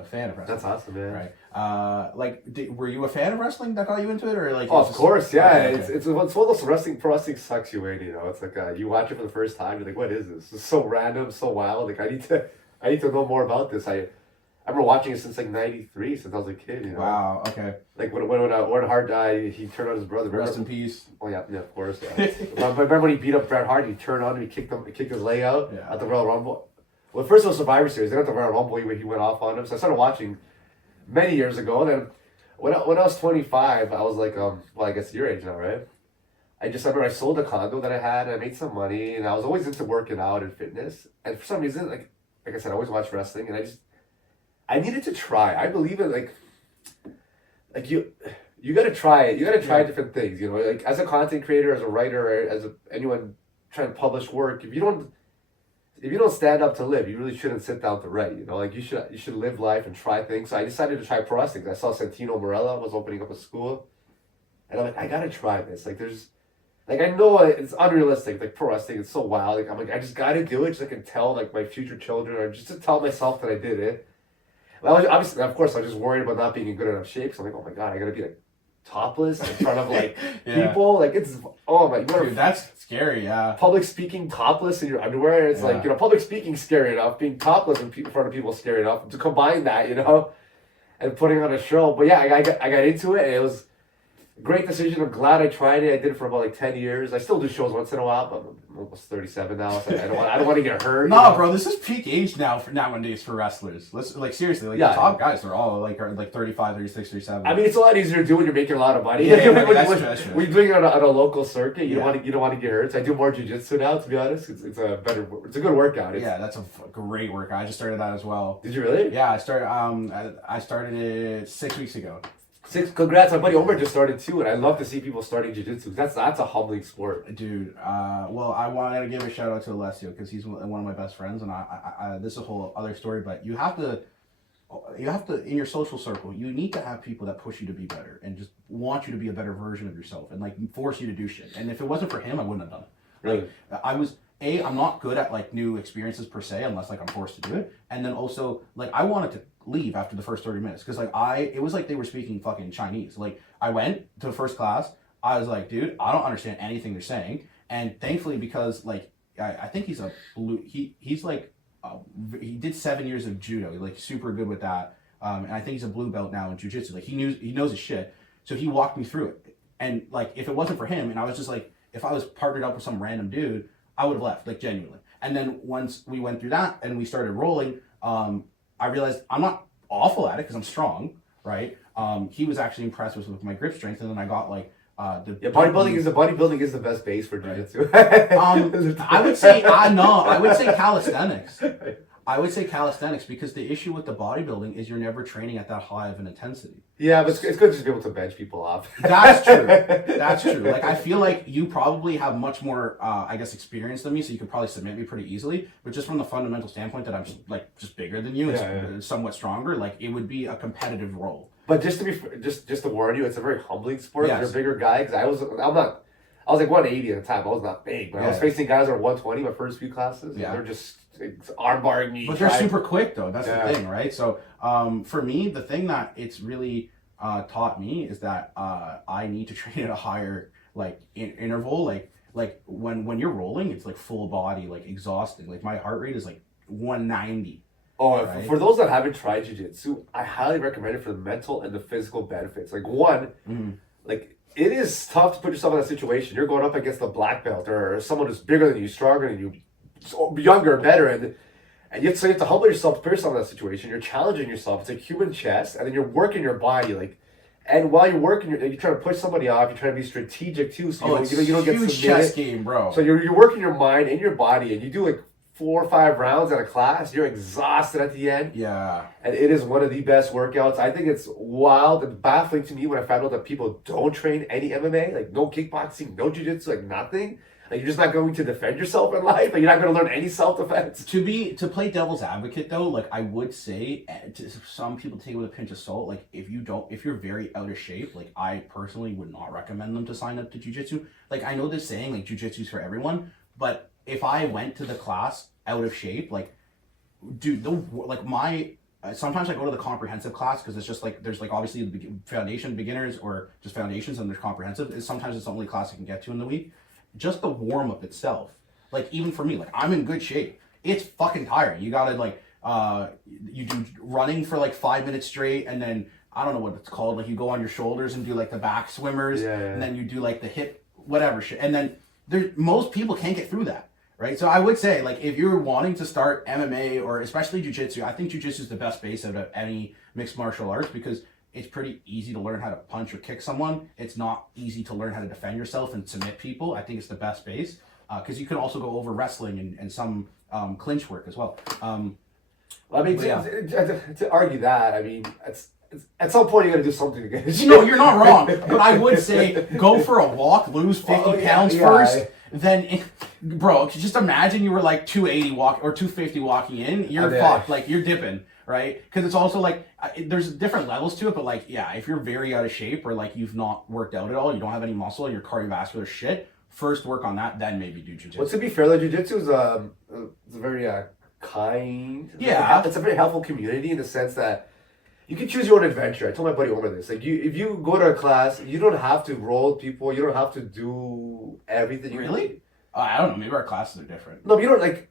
fan of wrestling. That's awesome, man. Right? Were you a fan of wrestling that got you into it, or like? Oh, of course, yeah. Okay. It's one of those pro wrestling sucks you in. You know, it's like you watch it for the first time. You're like, what is this? It's so random, so wild. Like I need to know more about this. I remember watching it since like '93, since I was a kid. You know. Wow. Okay. Like when Hart died, he turned on his brother. Remember? Rest in peace. Oh yeah, of course. Yeah. Remember when he beat up Bret Hart? He turned on him. He kicked his leg out at the Royal Rumble. Well, first it was Survivor Series. Then at the Royal Rumble, he went off on him. So I started watching many years ago. And then when I was 25, I was like, well, I guess your age now, right? I remember I sold a condo that I had, and I made some money, and I was always into working out and fitness. And for some reason, like I said, I always watched wrestling, and I needed to try. I believe in like you got to try it. You got to try different things. You know, like as a content creator, as a writer, anyone trying to publish work, if if you don't stand up to live, you really shouldn't sit down to write. You know, like you should live life and try things. So I decided to try pro wrestling. I saw Santino Marella was opening up a school, and I'm like, I gotta try this. Like there's, like I know it's unrealistic. Like pro wrestling, it's so wild. Like I'm like I just gotta do it, just so I can tell like my future children, or just to tell myself that I did it. Well, obviously, of course, I was just worried about not being in good enough shape. So I'm like, oh my god, I gotta be like topless in front of like people. Like it's dude, that's scary. Yeah, public speaking topless in your underwear. It's like, you know, public speaking scary enough. Being topless in front of people is scary enough. To combine that, you know, and putting on a show. But yeah, I got into it, and it was a great decision. I'm glad I tried it. I did it for about like 10 years. I still do shows once in a while, but I'm almost 37 now. So I don't want to get hurt. No, bro, this is peak age now for nowadays for wrestlers. Let's like seriously, like the top guys, they're all like are like 35, 36, 37. I mean, it's a lot easier to do when you're making a lot of money. Yeah, when you're doing it on a local circuit, you don't want to get hurt. So I do more jiu-jitsu now. To be honest, it's a good workout. That's a great workout. I just started that as well. Did you really? Yeah, I started it 6 weeks ago. Congrats, my buddy Omar just started too, and I love to see people starting jiu-jitsu. That's a humbling sport, dude. Well, I wanted to give a shout out to Alessio because he's one of my best friends, and I this is a whole other story. But you have to in your social circle, you need to have people that push you to be better and just want you to be a better version of yourself and like force you to do shit. And if it wasn't for him, I wouldn't have done it. Really? I'm not good at like new experiences per se unless like I'm forced to do it. And then also like I wanted to leave after the first 30 minutes because like it was like they were speaking fucking Chinese. Like I went to the first class, I was like, dude, I don't understand anything they're saying. And thankfully, because like I think he's a blue, he's like he did 7 years of judo, like super good with that. And I think he's a blue belt now in jiu-jitsu. Like he knows his shit. So he walked me through it. And like if it wasn't for him, and I was just like, if I was partnered up with some random dude, I would have left, like genuinely. And then once we went through that and we started rolling, I realized I'm not awful at it because I'm strong, right? He was actually impressed with my grip strength, and then I got like bodybuilding is the best base for jiu-jitsu. I would say calisthenics. I would say calisthenics because the issue with the bodybuilding is you're never training at that high of an intensity. Yeah, but it's good to just be able to bench people off. That's true. That's true. Like I feel like you probably have much more, experience than me, so you could probably submit me pretty easily. But just from the fundamental standpoint that I'm just bigger than you and somewhat stronger, like it would be a competitive role. But just to warn you, it's a very humbling sport. Yes. You're a bigger guy because I was like 180 at the time. I was not big, but I was facing guys that are 120 my first few classes. Yeah, and they're just arm barring me. But they're super quick though. That's the thing, right? So for me, the thing that it's really taught me is that I need to train at a higher like interval. Like when you're rolling, it's like full body, like exhausting. Like my heart rate is like 190. Oh, right? For those that haven't tried jiu-jitsu, I highly recommend it for the mental and the physical benefits. Like like it is tough to put yourself in that situation. You're going up against a black belt or someone who's bigger than you, stronger than you, younger, better, and you have to humble yourself to put yourself in that situation. You're challenging yourself. It's a human chess, and then you're working your body like. And while you're working, you're trying to push somebody off. You're trying to be strategic too, so you don't get huge chess game, bro. So you're working your mind and your body, and you do like 4 or 5 rounds at a class. You're exhausted at the end. Yeah. And it is one of the best workouts. I think it's wild and baffling to me when I found out that people don't train any MMA, like no kickboxing, no jiu-jitsu, like nothing. Like you're just not going to defend yourself in life. Like you're not going to learn any self-defense. To play devil's advocate though, like I would say to some people take it with a pinch of salt. Like if you're very out of shape, like I personally would not recommend them to sign up to jiu-jitsu. Like I know this saying like jiu-jitsu's for everyone, but if I went to the class out of shape, like dude, sometimes I go to the comprehensive class because it's just like there's like obviously the foundation, beginners, or just foundations, and there's comprehensive. Sometimes it's the only class I can get to in the week. Just the warm up itself, like even for me, like I'm in good shape. It's fucking tiring. You gotta like you do running for like 5 minutes straight, and then I don't know what it's called. Like you go on your shoulders and do like the back swimmers, and then you do like the hip whatever shit, and then most people can't get through that. Right, so I would say, like, if you're wanting to start MMA or especially jiu-jitsu, I think jiu-jitsu is the best base out of any mixed martial arts because it's pretty easy to learn how to punch or kick someone. It's not easy to learn how to defend yourself and submit people. I think it's the best base because you can also go over wrestling and some clinch work as well. I mean, to argue that, I mean, at some point, you got to do something against you. No, you're not wrong. But I would say go for a walk, lose 50 pounds first. then, bro, just imagine you were like 280 or 250 walking in. You're fucked. Like, you're dipping, right? Because it's also like there's different levels to it. But like, yeah, if you're very out of shape or like you've not worked out at all, you don't have any muscle, your cardiovascular shit. First work on that, then maybe do jiu-jitsu. Well, to be fair, though, jiu-jitsu is it's a very kind. Yeah, it's a very helpful community in the sense that you can choose your own adventure. I told my buddy Omar this. Like, if you go to a class, you don't have to roll with people. You don't have to do everything. Really? I don't know. Maybe our classes are different. No, but you don't like.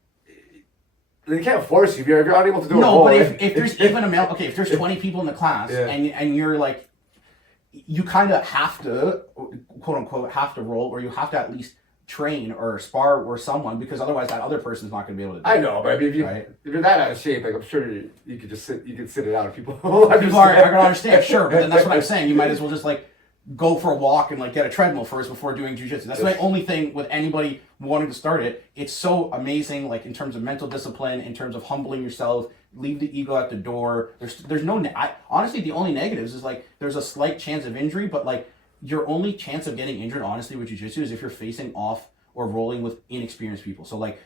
They can't force you if you're unable to do it. No, but if there's even if there's 20 people in the class and you're like, you kind of have to, quote unquote, have to roll, or you have to at least train or spar with someone, because otherwise that other person's not going to be able to do it. I know, but I mean, if you're that out of shape, like, I'm sure you could just sit it out. People are going to understand, sure, but then that's what I'm saying. You might as well just like go for a walk and like get a treadmill first before doing jiu-jitsu. That's my only thing with anybody wanting to start it. It's so amazing, like in terms of mental discipline, in terms of humbling yourself, leave the ego at the door. There's no, honestly, the only negatives is like there's a slight chance of injury, but like your only chance of getting injured, honestly, with jiu-jitsu is if you're facing off or rolling with inexperienced people. So like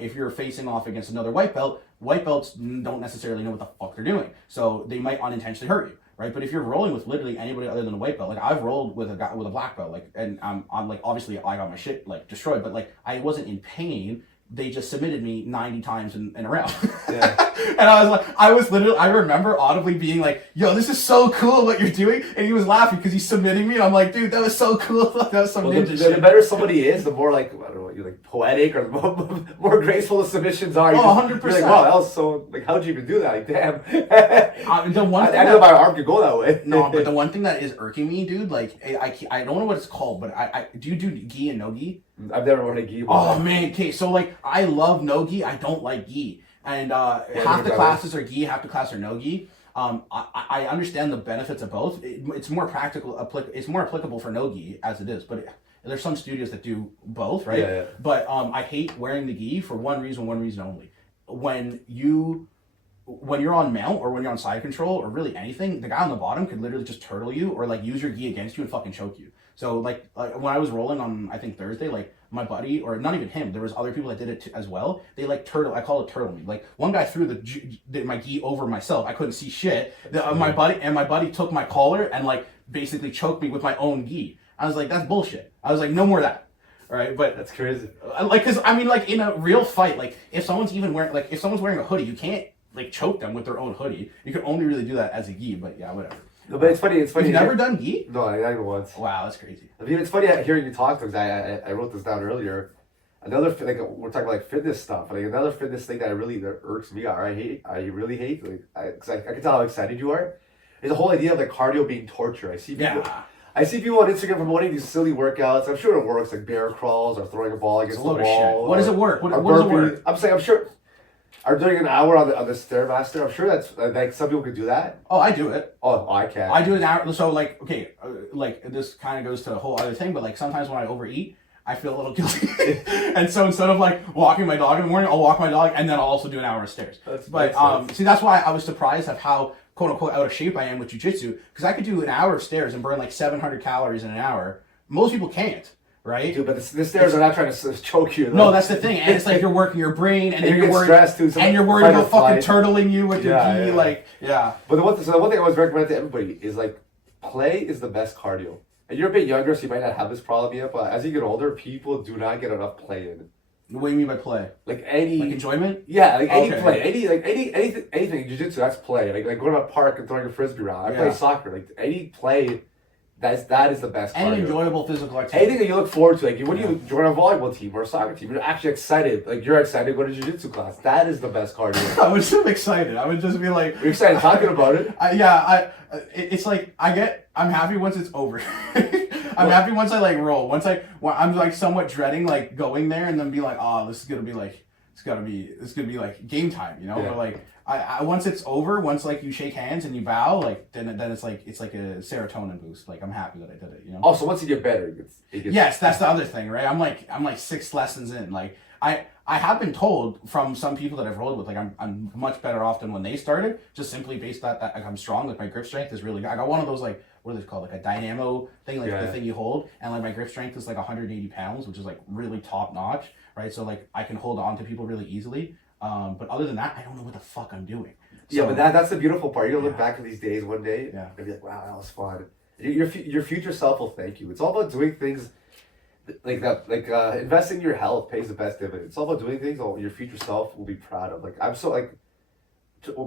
if you're facing off against another white belt, white belts don't necessarily know what the fuck they're doing, so they might unintentionally hurt you. Right, but if you're rolling with literally anybody other than a white belt, like I've rolled with a guy with a black belt, like, and I'm like, obviously I got my shit like destroyed, but like I wasn't in pain. They just submitted me 90 times in a round. Yeah. And I remember audibly being like, yo, this is so cool what you're doing. And he was laughing because he's submitting me. And I'm like, dude, that was so cool. That was some ninja shit. The better somebody is, the more like, I don't know, you're like poetic, or the more graceful the submissions are. 100%. You're like, wow, that was so, like, how'd you even do that? Like, damn. The one thing I know my arm could go that way. No, but the one thing that is irking me, dude, like, I don't know what it's called, but do you do gi and no gi? I've never worn a gi. Oh man, okay, so like I love no gi, I don't like gi, and half the classes are gi, half the classes are no gi. I understand the benefits of both. It's more practical. It's more applicable for no gi as it is, but there's some studios that do both, right? Yeah. But I hate wearing the gi for one reason only. When you're on mount or when you're on side control or really anything, the guy on the bottom could literally just turtle you or like use your gi against you and fucking choke you. So like when I was rolling on, I think Thursday, like my buddy, or not even him, there was other people that did it as well. They like I call it turtle me. Like one guy threw my gi over myself. I couldn't see shit. My buddy took my collar and like basically choked me with my own gi. I was like, that's bullshit. I was like, no more of that. All right, but that's crazy. Like, cause I mean, like in a real fight, like if someone's wearing a hoodie, you can't like choke them with their own hoodie. You can only really do that as a gi. But yeah, whatever. No, but it's funny. You've never done gi? No, not even once. Wow, that's crazy. I mean, it's funny hearing you talk, because I wrote this down earlier. Another, like, we're talking about like fitness stuff. Like another fitness thing that irks me, or I really hate, like, because I can tell how excited you are. Is the whole idea of like cardio being torture. I see people on Instagram promoting these silly workouts. I'm sure it works, like bear crawls or throwing a ball against the wall. What does it work? What does it work? I'm sure. Are doing an hour on the Stairmaster? I'm sure that's like some people could do that. Oh, I do it. Oh, I can. I do an hour. So like, okay, like this kind of goes to a whole other thing. But like sometimes when I overeat, I feel a little guilty, and so instead of like walking my dog in the morning, I'll walk my dog and then I'll also do an hour of stairs. See, that's why I was surprised of how quote unquote out of shape I am with jiu-jitsu, because I could do an hour of stairs and burn like 700 calories in an hour. Most people can't. Right? Dude, but the stairs are not trying to choke you. Though. No, that's the thing. And it's like you're working your brain, and you're worried, stressed too, and you're worried about fucking turtling you with your gi. Like, yeah. But the one thing I always recommend to everybody is like, play is the best cardio. And you're a bit younger, so you might not have this problem yet, but as you get older, people do not get enough play in. What do you mean by play? Like enjoyment? Yeah, like any play. Anything in jiu-jitsu, that's play. Like going to a park and throwing a frisbee around. I play soccer. Like any play. That is the best cardio. Any enjoyable physical activity. Anything that you look forward to. Like when you join a volleyball team or a soccer team, you're actually excited. Like you're excited to go to jiu-jitsu class. That is the best cardio. I was so excited. I would just be like... You're excited talking about it? It's like, I'm happy once it's over. I'm happy once I like roll. I'm like somewhat dreading like going there and then be like, oh, this is gonna be like game time, you know? Yeah. But like I once it's over, once like you shake hands and you bow, like then it's like a serotonin boost. Like I'm happy that I did it, you know? Oh, so once you get better, it gets yes, that's the other thing, right? I'm like 6 lessons in. Like I have been told from some people that I've rolled with, like I'm much better off than when they started, just simply based that like I'm strong, like my grip strength is really good. I got one of those like what is it called, like a dynamo thing, like Yeah. the thing you hold, and like my grip strength is like 180 pounds, which is like really top notch, right? So like I can hold on to people really easily. But other than that, I don't know what the fuck I'm doing. So, Yeah, but that's the beautiful part. You're gonna look Yeah. back at these days one day Yeah. and be like, wow, that was fun. Your future self will thank you. It's all about doing things like that. Like investing in your health pays the best dividend. It's all about doing things that your future self will be proud of. Like I'm so like.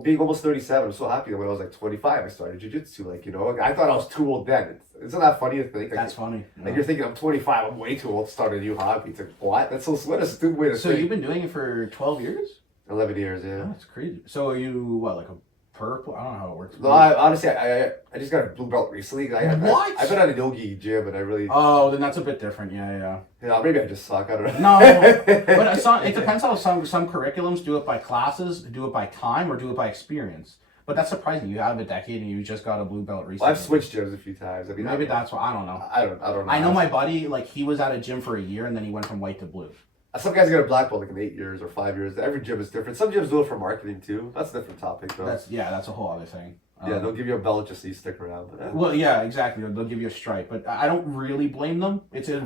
Being almost 37, I'm so happy that when I was like 25, I started jiu-jitsu. Like, you know, like, I thought I was too old then. Isn't that funny to think? Like, that's funny. Like, you're thinking, I'm 25, I'm way too old to start a new hobby. It's like, what? That's what a stupid way to So think. you've been doing it for 12 years? 11 years, yeah. Oh, that's crazy. So are you, what, like a purple? I don't know how it works. No, honestly, I just got a blue belt recently. What? I've been at a yogi gym and I really... Oh, then that's a bit different. Yeah. Yeah, maybe I just suck. I don't know. No, but it depends how some curriculums do it by classes, do it by time, or do it by experience. But that's surprising. You have a decade and you just got a blue belt recently. Well, I've switched gyms a few times. I mean, Maybe that's what, I don't know. I don't know. I know my buddy, like, he was at a gym for a year and then he went from white to blue. Some guys get a black belt like in 8 years or 5 years. Every gym is different. Some gyms do it for marketing too. That's a different topic though. That's a whole other thing. Yeah, they'll give you a belt just so you stick around. But, Well, yeah, exactly. They'll give you a stripe, but I don't really blame them. It's still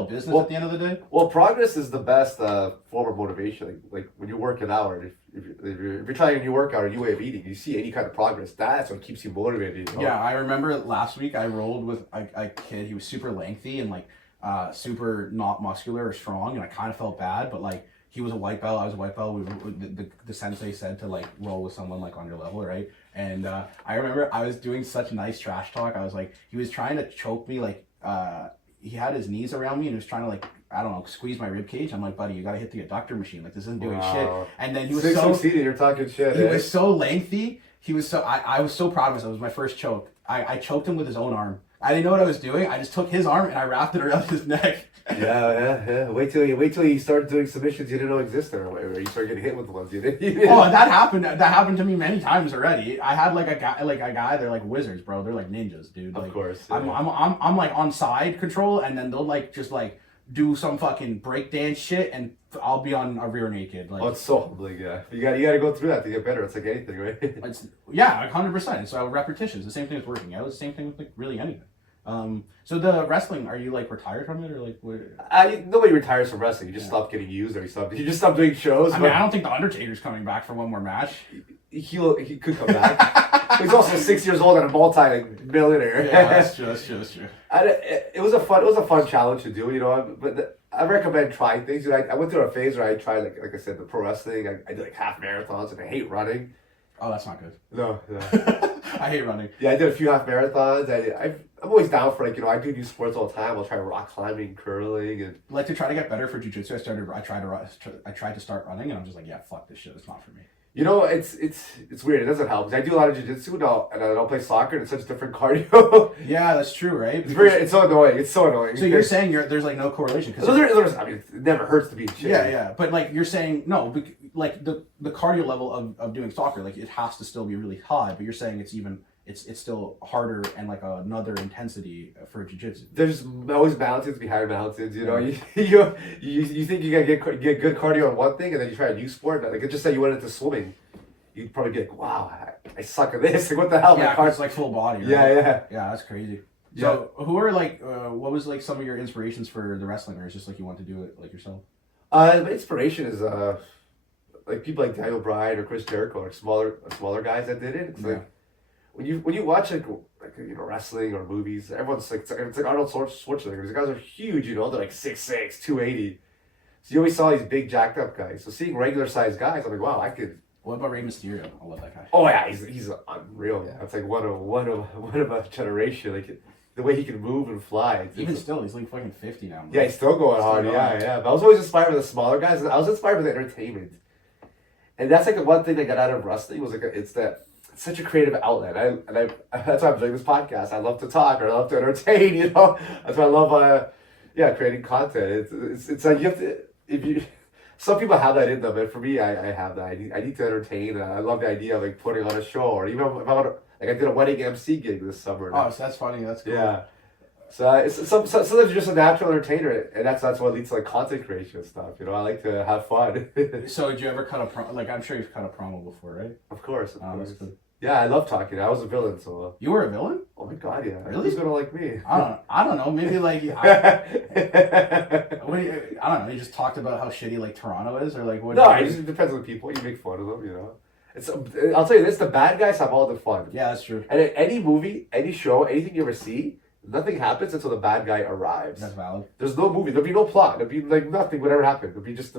a business at the end of the day. Well, progress is the best form of motivation. Like when you're working out, or if you're trying a new workout or a new way of eating, you see any kind of progress. That's what keeps you motivated. You know? Yeah, I remember last week I rolled with a kid. He was super lengthy and like super not muscular or strong, and I kind of felt bad, but like he was a white belt, I was a white belt. The sensei said to like roll with someone like on your level, right? And I remember I was doing such nice trash talk. I was like, he was trying to choke me, like he had his knees around me and he was trying to like, I don't know, squeeze my rib cage. I'm like, buddy, you gotta hit the adductor machine. Like this isn't doing shit. And then he was succeeded. You're talking shit. He was so lengthy. He was so I was so proud of myself. It was my first choke. I choked him with his own arm. I didn't know what I was doing. I just took his arm and I wrapped it around his neck. Yeah. Wait till you start doing submissions you didn't know existed, or you start getting hit with the ones you didn't. Oh, that happened. That happened to me many times already. I had like a guy. They're like wizards, bro. They're like ninjas, dude. Like, of course. Yeah. I'm like on side control, and then they'll like just like do some fucking breakdance shit, and I'll be on a rear naked. Like, oh, it's so humbling. Yeah, you got to go through that to get better. It's like anything, right? It's like 100%. So repetitions. The same thing with working out. The same thing with like really anything. So the wrestling, are you like retired from it or like what? Nobody retires from wrestling. You just stop getting used, or you just stop doing shows. I mean, I don't think the Undertaker's coming back for one more match. He could come back. He's also 6 years old and a multi-millionaire. Yeah, that's true. It was a fun challenge to do, you know. But I recommend trying things. You know, I went through a phase where I tried like I said, the pro wrestling. I did like half marathons, and I hate running. Oh, that's not good. No. I hate running. Yeah, I did a few half marathons. I'm always down for, like, you know, I do new sports all the time. I'll try rock climbing, curling, and like to try to get better for jiu-jitsu. I tried to start running, and I'm just like, yeah, fuck this shit. It's not for me. You know, it's weird. It doesn't help. 'Cause I do a lot of jiu-jitsu now, and I don't play soccer, and it's such different cardio. Yeah, that's true, right? It's so annoying. It's so annoying. So you're saying there's like no correlation? I mean, it never hurts to be in shape. Yeah. But like you're saying, no, like the cardio level of doing soccer, like it has to still be really high. But you're saying it's still harder and like another intensity for jiu-jitsu. There's always mountains behind mountains, you know. You think you gotta get good cardio on one thing, and then you try a new sport. Like, just say you went into swimming, you'd probably be like, wow, I suck at this. Like, what the hell? Yeah, it's like full body. Right? Yeah. Yeah, that's crazy. So who are like, what was like some of your inspirations for the wrestling, or is just like you want to do it like yourself? My inspiration is like people like Daniel Bryan or Chris Jericho, like smaller guys that did it. It's like when you watch like you know, wrestling or movies, everyone's like it's like Arnold Schwarzenegger. These guys are huge, you know. They're like 6'6", 280. So you always saw these big jacked up guys. So seeing regular sized guys, I'm like, wow, I could. What about Rey Mysterio? I love that guy. Oh yeah, he's unreal. Yeah. It's like one of a generation. Like the way he can move and fly. Even still, he's like fucking 50 now. Bro. Yeah, he's still going hard. Yeah. But I was always inspired by the smaller guys. I was inspired by the entertainment, and that's like the one thing I got out of wrestling was like it's such a creative outlet. That's why I'm doing this podcast. I love to talk, or I love to entertain. You know, that's why I love creating content. It's like you have to Some people have that in them, and for me, I have that. I need to entertain. I love the idea of like putting on a show, or even if I want to, like I did a wedding MC gig this summer. Oh, so that's funny. That's cool. Yeah. So sometimes you're just a natural entertainer, and that's what leads to like content creation and stuff. You know, I like to have fun. So did you ever cut a promo? Like I'm sure you've cut a promo before, right? Of course. That's good. Yeah, I love talking. I was a villain, so. You were a villain? Oh my god, yeah. Really? Who's gonna like me? I don't know. Maybe like I don't know. You just talked about how shitty like Toronto is, or like what? No, it just depends on the people. You make fun of them, you know. I'll tell you this: the bad guys have all the fun. Yeah, that's true. And in any movie, any show, anything you ever see, nothing happens until the bad guy arrives. That's valid. There's no movie. There'll be no plot. There'll be like nothing would ever happen. There'll be just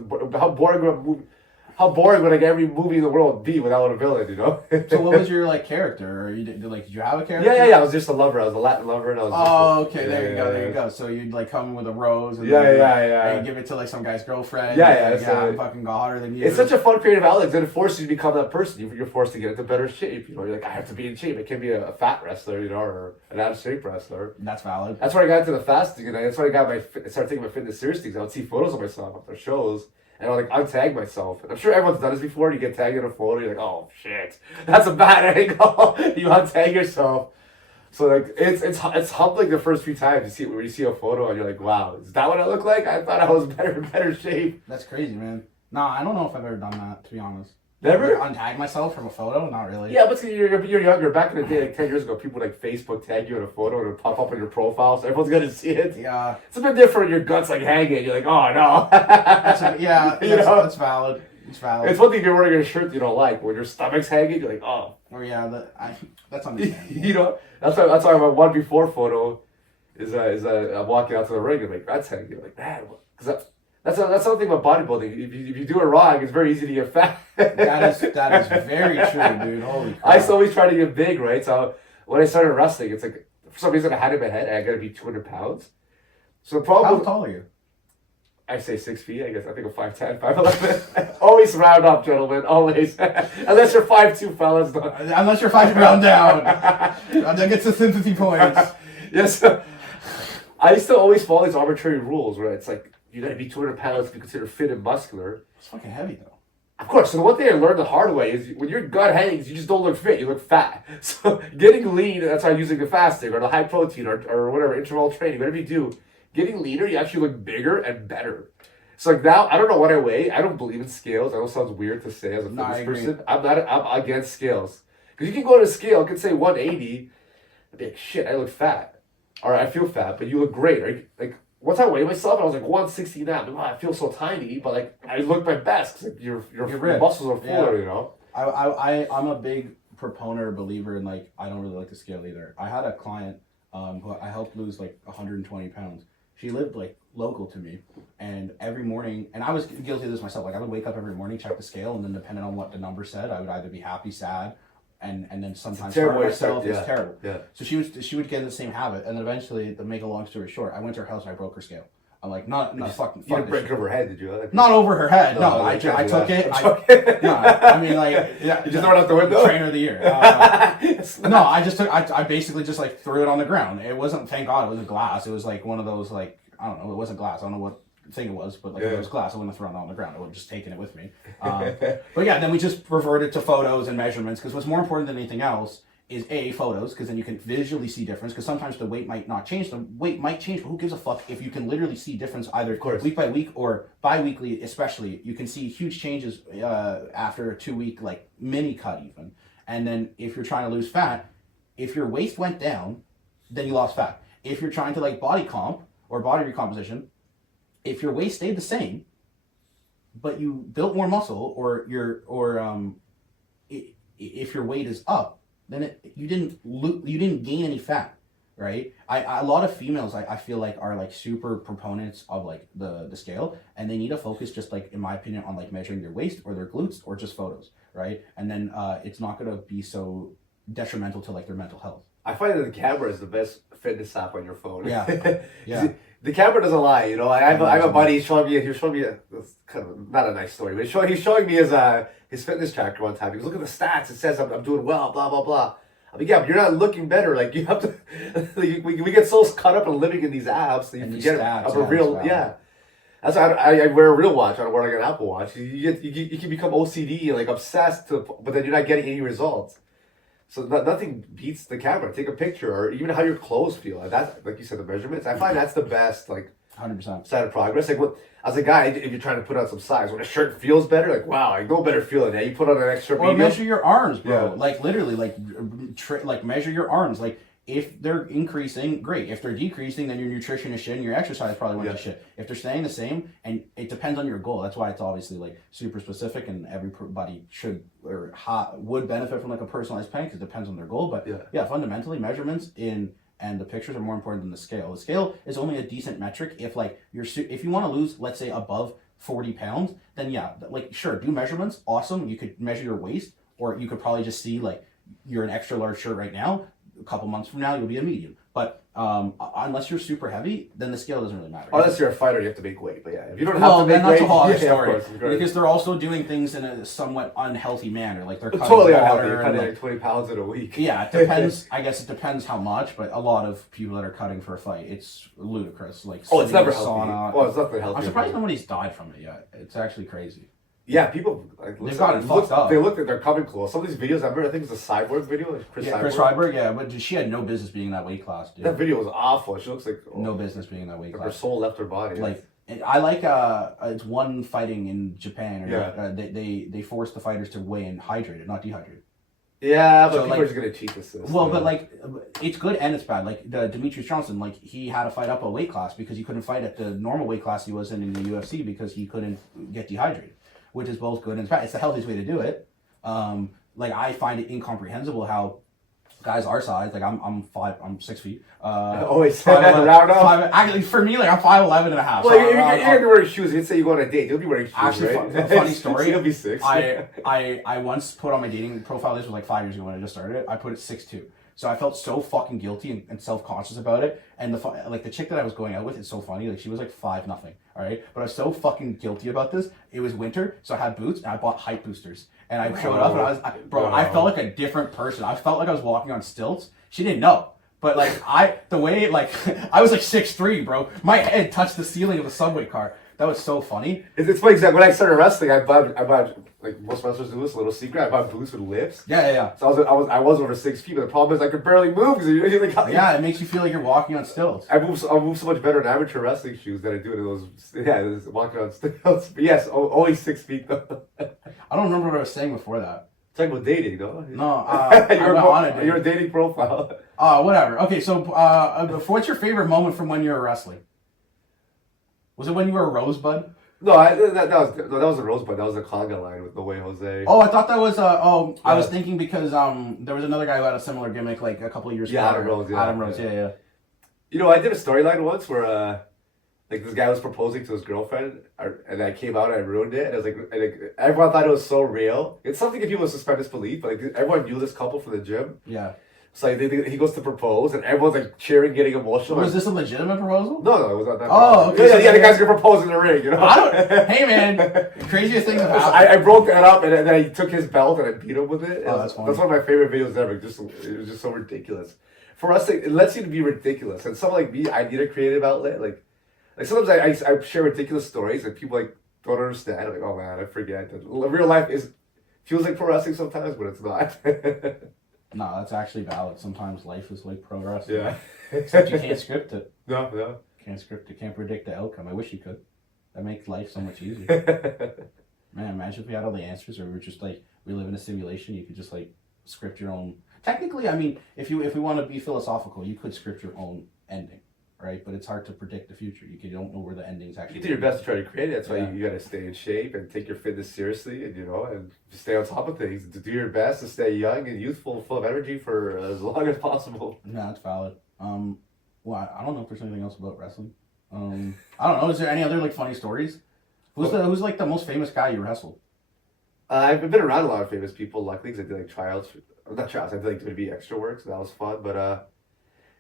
how boring would like every movie in the world be without a villain, you know? So what was your like character? Or did you have a character? Yeah. I was just a lover. I was a Latin lover, and I was. Okay. There you go. So you'd like come with a rose. And Yeah. And give it to like some guy's girlfriend. Yeah. I'm fucking got hotter than you. It's such a fun creative outlet. Then it forces you to become that person. You're forced to get into better shape. You know, you're like, I have to be in shape. I can't be a fat wrestler, you know, or an out of shape wrestler. That's valid. That's where I got into the fasting, and that's where I started taking my fitness seriously. Because I would see photos of myself after shows. And I would like untag myself. And I'm sure everyone's done this before. You get tagged in a photo, you're like, oh shit, that's a bad angle. You untag yourself. So like it's humbling the first few times you see a photo and you're like, wow, is that what I look like? I thought I was in better shape. That's crazy, man. Nah, I don't know if I've ever done that, to be honest. Never? Untag myself from a photo? Not really. Yeah, but you're younger. Back in the day, like 10 years ago, people would like Facebook tag you in a photo and it would pop up on your profile, so everyone's gonna see it. Yeah. It's a bit different. Your guts like hanging. You're like, oh no. That's valid. It's valid. It's one thing if you're wearing a shirt you don't like. When your stomach's hanging, you're like, oh. Oh yeah, that's understandable. You know, that's why my one before photo is I'm walking out to the ring and like that's hanging. You're like, man, because that's something about bodybuilding. If you do it wrong, it's very easy to get fat. That is very true, dude. Holy crap. I used to always try to get big, right? So when I started wrestling, it's like for some reason I had in my head I gotta be 200 pounds. So the problem. How tall are you? I say 6 feet. I guess I think I'm 5'10", 5'11". Always round up, gentlemen. Always, unless you're 5'2", fellas. Unless you're 5 round down, that gets the sympathy points. Yes. I used to always follow these arbitrary rules where it's like you gotta be 200 pounds to be considered fit and muscular. It's fucking heavy though. Of course. So the one thing I learned the hard way is when your gut hangs, you just don't look fit. You look fat. So getting lean, that's why I'm using the fasting or the high protein or whatever interval training, whatever you do. Getting leaner, you actually look bigger and better. So like now, I don't know what I weigh. I don't believe in scales. I know it sounds weird to say as a fitness person. I'm against scales. Because you can go to a scale, it can say 180. I'd be like, shit, I look fat. Or I feel fat, but you look great. Right? Like, once I weighed myself, I was like 169. I'm like, wow, I feel so tiny, but like I look my best. Cause like, your muscles are fuller, you know? I'm a big proponent or believer in like, I don't really like the scale either. I had a client who I helped lose like 120 pounds. She lived like local to me, and every morning, and I was guilty of this myself. Like I would wake up every morning, check the scale, and then depending on what the number said, I would either be happy, sad, and then sometimes hurt myself. It's terrible. Yeah. So she would get in the same habit, and then eventually, to make a long story short, I went to her house and I broke her scale. I'm like, not fucking. You didn't break over her head, did you? Not over her head. No, I took it. No, I mean like, yeah. You just throw it out the window. Trainer of the year. No, I basically just like threw it on the ground. It wasn't. Thank God, it wasn't glass. It was like one of those like I don't know. It wasn't glass. I don't know what thing it was, but like if it was glass, I wouldn't have thrown it on the ground. I would have just taken it with me. But yeah, then we just reverted to photos and measurements because what's more important than anything else is photos, because then you can visually see difference, because sometimes the weight might not change. The weight might change, but who gives a fuck if you can literally see difference either week by week or bi-weekly, especially. You can see huge changes after a 2-week like mini cut even. And then if you're trying to lose fat, if your waist went down, then you lost fat. If you're trying to like body comp or body recomposition, if your waist stayed the same, but you built more muscle, if your weight is up, then you didn't gain any fat, right? A lot of females I feel like are like super proponents of like the scale, and they need to focus just like in my opinion on like measuring their waist or their glutes or just photos, right? And then it's not gonna be so detrimental to like their mental health. I find that the camera is the best fitness app on your phone. Yeah, yeah. The camera doesn't lie, you know. I have a buddy. He showed me it's kind of not a nice story, but he's showing me his fitness tracker one time. He was looking at the stats. It says I'm doing well, blah blah blah. I mean, yeah, but you're not looking better. Like you have to. we get so caught up in living in these apps that you forget of a real. Yeah, that's why I wear a real watch. I don't wear like an Apple Watch. You can become OCD, like obsessed, but then you're not getting any results. So nothing beats the camera. Take a picture, or even how your clothes feel. That's like you said, the measurements. I find that's the best. Like 100%. sign of progress. Like as a guy, if you're trying to put on some size, when a shirt feels better, like wow, like no better feeling. Yeah, you put on an extra. Or measure your arms, bro. Yeah. Like literally, like measure your arms. Like if they're increasing, great. If they're decreasing, then your nutrition is shit and your exercise probably went to shit. If they're staying the same, and it depends on your goal. That's why it's obviously like super specific, and everybody should or would benefit from like a personalized plan because it depends on their goal. But yeah, fundamentally, measurements and the pictures are more important than the scale. The scale is only a decent metric if like if you want to lose, let's say, above 40 pounds, then yeah, like sure, do measurements. Awesome. You could measure your waist, or you could probably just see like you're an extra large shirt right now. A couple months from now, you'll be a medium. But unless you're super heavy, then the scale doesn't really matter. Unless you're a fighter, you have to make weight. But yeah, if you don't well, have to make then that's weight, a whole other yeah, story. of course, Because they're also doing things in a somewhat unhealthy manner. Like they're cutting totally water unhealthy. You're and, cutting like 20 pounds in a week. yeah, it depends. I guess it depends how much, but a lot of people that are cutting for a fight, it's ludicrous. Like it's never healthy. sauna. Oh, it's nothing healthy. I'm surprised nobody's died from it yet. It's actually crazy. Yeah, people like they've gotten fucked up. They look like they're coming close. Some of these videos, I remember, I think it's a Cyborg video. Like Chris Cyborg, yeah, but she had no business being in that weight class, dude. That video was awful. She looks like no business being in that weight class. Her soul left her body. Like I like it's one fighting in Japan, or they force the fighters to weigh in hydrated, not dehydrated. Yeah, but so, people like, are just gonna cheat this. Well, but like it's good and it's bad. Like Demetrius Johnson, like he had to fight up a weight class because he couldn't fight at the normal weight class he was in the UFC because he couldn't get dehydrated, which is both good and bad. It's the healthiest way to do it. Like I find it incomprehensible how guys our size, like I'm 6 feet. Always 5'11", round up. Actually, for me, like I'm 5'11" and a half. Well, So you're gonna be wearing shoes. You'd say you go on a date. You'll be wearing shoes, actually, right? funny story. You'll be 6. I once put on my dating profile. This was like 5 years ago when I just started it. I put it 6'2". So I felt so fucking guilty and self-conscious about it. And the chick that I was going out with is so funny. Like she was like 5'0", all right? But I was so fucking guilty about this. It was winter, so I had boots and I bought height boosters. And I showed up and I felt like a different person. I felt like I was walking on stilts. She didn't know. But like I was like 6'3", bro. My head touched the ceiling of a subway car. That was so funny. It's funny because when I started wrestling, I bought like most wrestlers do this, a little secret. I bought boots with lips. Yeah. So I was over 6 feet, but the problem is I could barely move because yeah, it makes you feel like you're walking on stilts. I move so much better in amateur wrestling shoes than I do in those walking on stilts. But yes, only 6 feet though. I don't remember what I was saying before that. Talking about dating, though. No, you're a dating profile. Whatever. Okay, so what's your favorite moment from when you were wrestling? Was it when you were a Rosebud? No, that was a Rosebud. That was a conga line with No Way Jose. Oh, I thought that was I was thinking because there was another guy who had a similar gimmick like a couple of years ago. Adam Rose. Adam Rose, yeah. You know, I did a storyline once where like this guy was proposing to his girlfriend, and I came out and I ruined it. And I was like, everyone thought it was so real. It's something that people suspend disbelief, but like everyone knew this couple from the gym. Yeah. So like, he goes to propose, and everyone's like cheering, getting emotional. Was this a legitimate proposal? No, it was not that. Oh, okay. Yeah, the guy's gonna propose in the ring, you know. Hey man, craziest things have happened. I broke that up, and then I took his belt and I beat him with it. That's funny. That's one of my favorite videos ever. It was just so ridiculous. For us, it lets you to be ridiculous, and someone like me, I need a creative outlet. Like sometimes I share ridiculous stories and people like don't understand. I'm like, oh man, I forget that real life feels like pro wrestling sometimes, but it's not. No, that's actually valid. Sometimes life is like pro wrestling. Yeah. Except you can't script it. No. Can't script it. Can't predict the outcome. I wish you could. That makes life so much easier. Man, imagine if we had all the answers, or we were just like we live in a simulation. You could just like script your own. Technically, I mean, if we want to be philosophical, you could script your own ending, right? But it's hard to predict the future. You don't know where the ending's actually. You do your best to try to create it. That's why you got to stay in shape and take your fitness seriously, and and stay on top of things. To do your best to stay young and youthful, full of energy for as long as possible. Yeah, that's valid. Well, I don't know if there's anything else about wrestling. I don't know. Is there any other like funny stories? Who's like the most famous guy you wrestled? I've been around a lot of famous people, luckily, because I did like tryouts. Not tryouts. I did like WWE extra work, so that was fun. But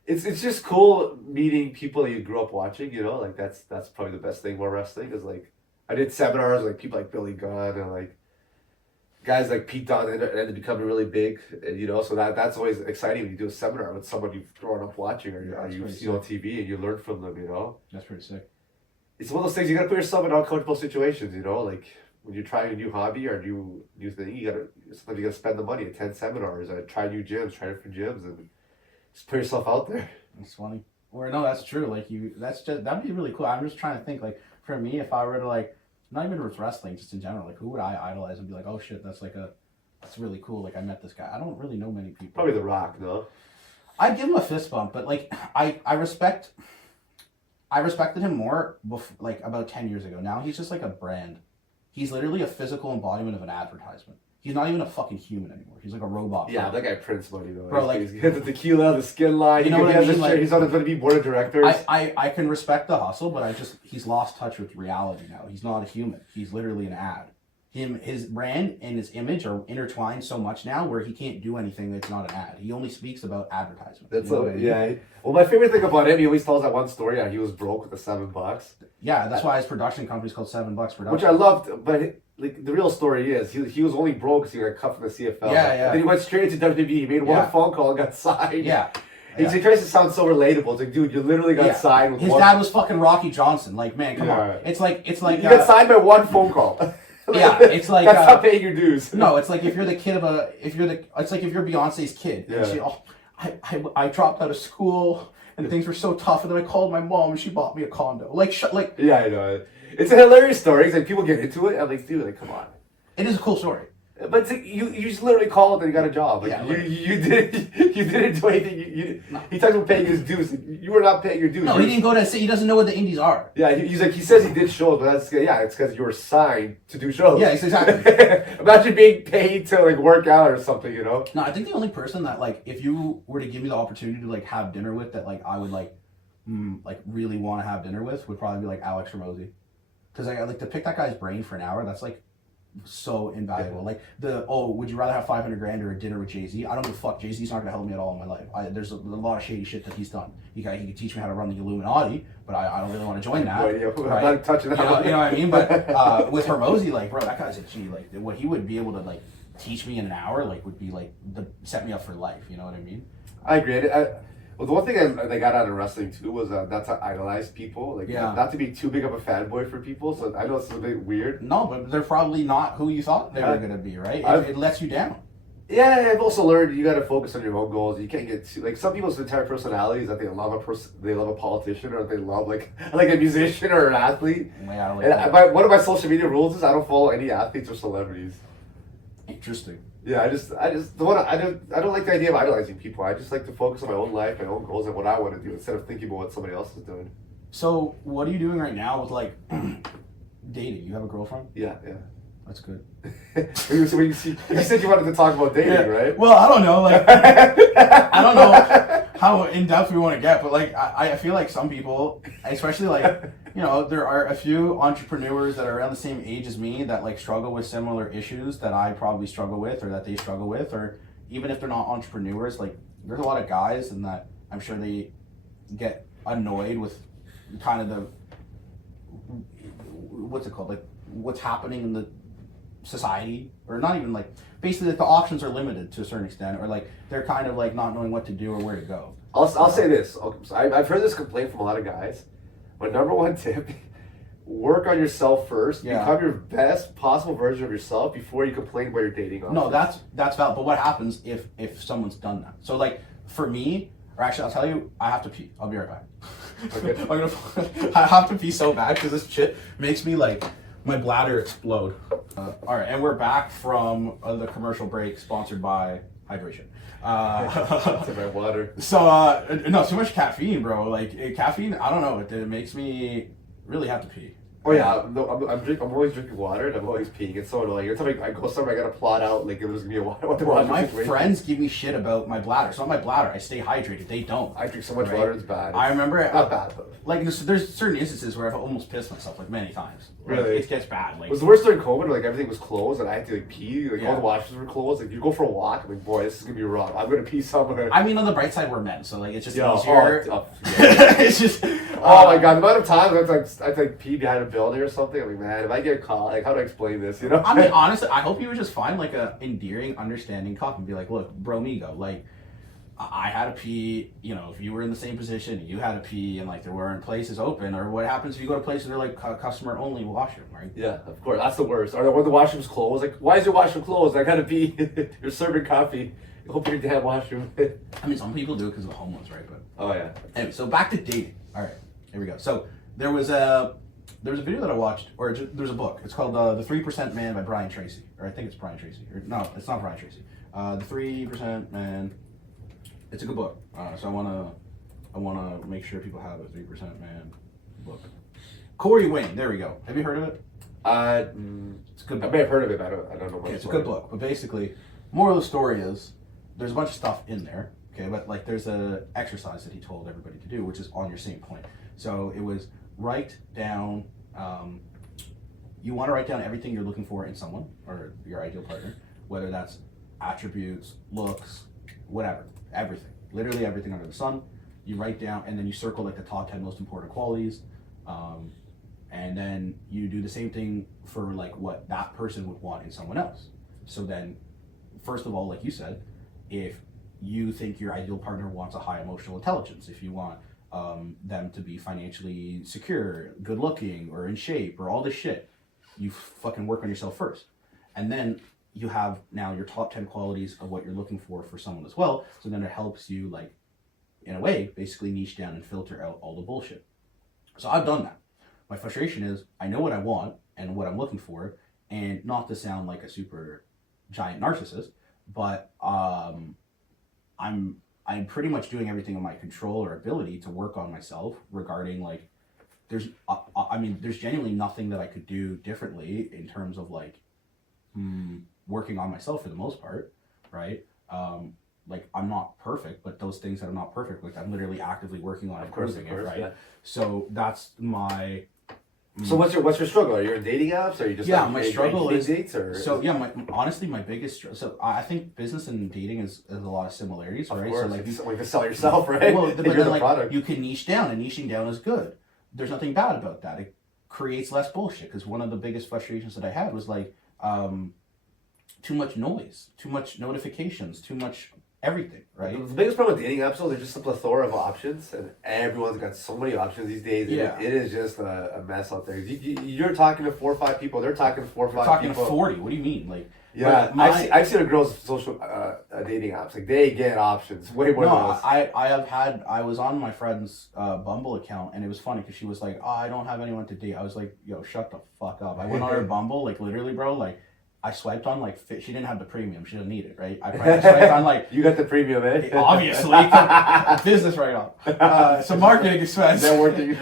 it's just cool meeting people that you grew up watching. Like that's probably the best thing about wrestling is like I did seminars with like people like Billy Gunn and like guys like Pete Dunne ended becoming really big. And, so that's always exciting when you do a seminar with someone you've grown up watching or you've seen on TV and you learn from them. That's pretty sick. It's one of those things you gotta put yourself in uncomfortable situations. Like when you're trying a new hobby or a new thing, sometimes you gotta spend the money, attend seminars, try new gyms, try different gyms, and just put yourself out there. That's funny. Or no, that's true. Like that'd be really cool. I'm just trying to think. Like for me, if I were to like, not even with wrestling, just in general, like who would I idolize and be like, oh shit, that's really cool. Like I met this guy. I don't really know many people. Probably The Rock, though. I'd give him a fist bump, but like I respected him more like about 10 years ago. Now he's just like a brand. He's literally a physical embodiment of an advertisement. He's not even a fucking human anymore. He's like a robot. Yeah, that guy prints money though. Bro, like he's got the tequila, the skin line. You know what I mean? Like, he's on his going to be board of directors. I can respect the hustle, but he's lost touch with reality now. He's not a human. He's literally an ad. His brand and his image are intertwined so much now where he can't do anything that's not an ad. He only speaks about advertisement. That's yeah. Well, my favorite thing about him, he always tells that one story how he was broke with the $7. Yeah, that's why his production company's called $7 Production. Which I loved, but like the real story is he was only broke because he got cut from the CFL. Yeah. And then he went straight to WWE. He made one phone call and got signed. Yeah. He tries to sound so relatable. It's like, dude, you literally got signed with his dad was fucking Rocky Johnson. Like, man, come on. It's like you got signed by one phone call. Yeah, it's like that's not paying your dues. No, it's like if you're the kid of it's like if you're Beyonce's kid. Yeah. And I dropped out of school and things were so tough, and then I called my mom and she bought me a condo. Yeah, I know. It's a hilarious story. It's like people get into it. I'm like, dude, like, come on. It is a cool story. But it's like, you just literally called and you got a job. Like, Yeah, you didn't do anything. No. He talks about paying his dues. You were not paying your dues. No, he didn't go to. He doesn't know what the indies are. Yeah, he says he did shows, but it's because you were signed to do shows. Yeah, exactly. Imagine being paid to like work out or something, you know. No, I think the only person that like, if you were to give me the opportunity to like have dinner with, that like I would like really want to have dinner with, would probably be like Alex Ramosi, because I like to pick that guy's brain for an hour. That's like so invaluable. Like would you rather have $500,000 or a dinner with Jay-Z? I don't give a fuck. Jay-Z's not gonna help me at all in my life. There's a lot of shady shit that he's done. He could teach me how to run the Illuminati, but I don't really want to join that. Right? I'm not touching that. You know what I mean? But with Hormozy, like, bro, that guy's a G. Like, what he would be able to like teach me in an hour, like, would be like set me up for life. You know what I mean? I agree. Well, the one thing I got out of wrestling too was not to idolize people, like not to be too big of a fanboy for people. So I know it's a bit weird. No, but they're probably not who you thought they were gonna be, right? It lets you down. Yeah, I've also learned you got to focus on your own goals. You can't get too, like, some people's entire personality is that they love a politician, or they love like a musician or an athlete. Yeah, one of my social media rules is I don't follow any athletes or celebrities. Interesting. Yeah, I don't like the idea of idolizing people. I just like to focus on my own life, my own goals, and what I want to do instead of thinking about what somebody else is doing. So, what are you doing right now with like dating? You have a girlfriend? Yeah. That's good. You said you wanted to talk about dating, right? Well, I don't know. Like, I don't know how in depth we want to get, but like, I feel like some people, especially like, you know, there are a few entrepreneurs that are around the same age as me that like struggle with similar issues that I probably struggle with, or that they struggle with, or even if they're not entrepreneurs, like there's a lot of guys, and that I'm sure they get annoyed with kind of the, what's it called, like what's happening in the society, or not even like, basically like the options are limited to a certain extent, or like they're kind of like not knowing what to do or where to go. I'll say this. So I've heard this complaint from a lot of guys. My number one tip: work on yourself first. Yeah. Become your best possible version of yourself before you complain about your dating options. No, that's valid. But what happens if someone's done that? So like for me, or actually I'll tell you, I have to pee. I'll be right back. Okay. I have to pee so bad because this shit makes me like my bladder explode. All right, and we're back from the commercial break, sponsored by hydration. To my water. So no, too much caffeine, bro. Like caffeine, I don't know. It makes me really have to pee. Oh yeah, no, I'm always drinking water and I'm always peeing. It's so annoying. Every time I go somewhere, I gotta plot out like if there's gonna be a water. Bro, my friends give me shit about my bladder. It's not my bladder. I stay hydrated. They don't. I drink so much water, it's bad. I remember not bad. Like there's certain instances where I've almost pissed myself like many times. Like, really, it gets bad. Like, it was the worst during COVID. Like everything was closed and I had to like pee. Like all the washrooms were closed. Like you go for a walk, I'm like, boy, this is gonna be rough. I'm gonna pee somewhere. I mean, on the bright side, we're men, so like it's just easier. It's just. Oh my god, the amount of times I have to pee behind a building or something. I'm like, man, if I get caught, like how do I explain this? You know? I mean, honestly, I hope you would just find like a endearing, understanding cop and be like, look, bro, migo, like. I had to pee, you know, if you were in the same position, you had to pee, and like there weren't places open, or what happens if you go to places that are like customer only washroom, right? Yeah, of course. That's the worst. Or when the washroom's closed, like, why is your washroom closed? I gotta pee. You're serving coffee. Open your damn washroom. I mean, some people do it because of homeless, right? But oh yeah. anyway, so back to dating. All right, here we go. So there was a video that I watched, or there's a book. It's called The 3% Man by Brian Tracy, or I think it's Brian Tracy. Or no, it's not Brian Tracy. The 3% Man. It's a good book. So I wanna make sure people have a 3% Man book. Corey Wayne. There we go. Have you heard of it? It's a good book. I may have heard of it. I don't know much. Okay, it's a good book. But basically, moral of the story is there's a bunch of stuff in there. Okay, but like there's a exercise that he told everybody to do, which is on your same point. So it was write down. You want to write down everything you're looking for in someone or your ideal partner, whether that's attributes, looks, whatever, everything, literally everything under the sun. You write down, and then you circle like the top 10 most important qualities, and then you do the same thing for like what that person would want in someone else. So then, first of all, like you said, if you think your ideal partner wants a high emotional intelligence, if you want them to be financially secure, good looking, or in shape, or all this shit, you fucking work on yourself first. And then you have now your top 10 qualities of what you're looking for someone as well. So then it helps you, like, in a way, basically niche down and filter out all the bullshit. So I've done that. My frustration is I know what I want and what I'm looking for, and not to sound like a super giant narcissist, but I'm pretty much doing everything in my control or ability to work on myself regarding like there's genuinely nothing that I could do differently in terms of like working on myself for the most part, right? Like I'm not perfect, but those things that are not perfect, like I'm literally actively working on improving it, right? Yeah. So that's my. So what's your struggle? Are you in dating apps? Or are you just my struggle is dates or? So yeah, honestly my biggest so I think business and dating is a lot of similarities, right? Of course. So like you can sell yourself, right? Well, but then, like, product. You can niche down, and niching down is good. There's nothing bad about that. It creates less bullshit. Because one of the biggest frustrations that I had was like too much noise, too much notifications, too much everything, right? The biggest problem with dating apps, though, there's just a plethora of options, and everyone's got so many options these days. Yeah. It is just a mess out there. You're talking to 4 or 5 people, they're talking to 4 or 5 talking people. to 40. What do you mean? Like, yeah, I've seen a girl's social dating apps. Like, they get options way more than us. I was on my friend's Bumble account, and it was funny because she was like, "Oh, I don't have anyone to date." I was like, "Yo, shut the fuck up." I went on her Bumble, like literally, bro, like. I swiped on like she didn't have the premium. She doesn't need it, right? I swiped on like you got the premium, eh? Obviously, business right off. Some marketing expense. Networking.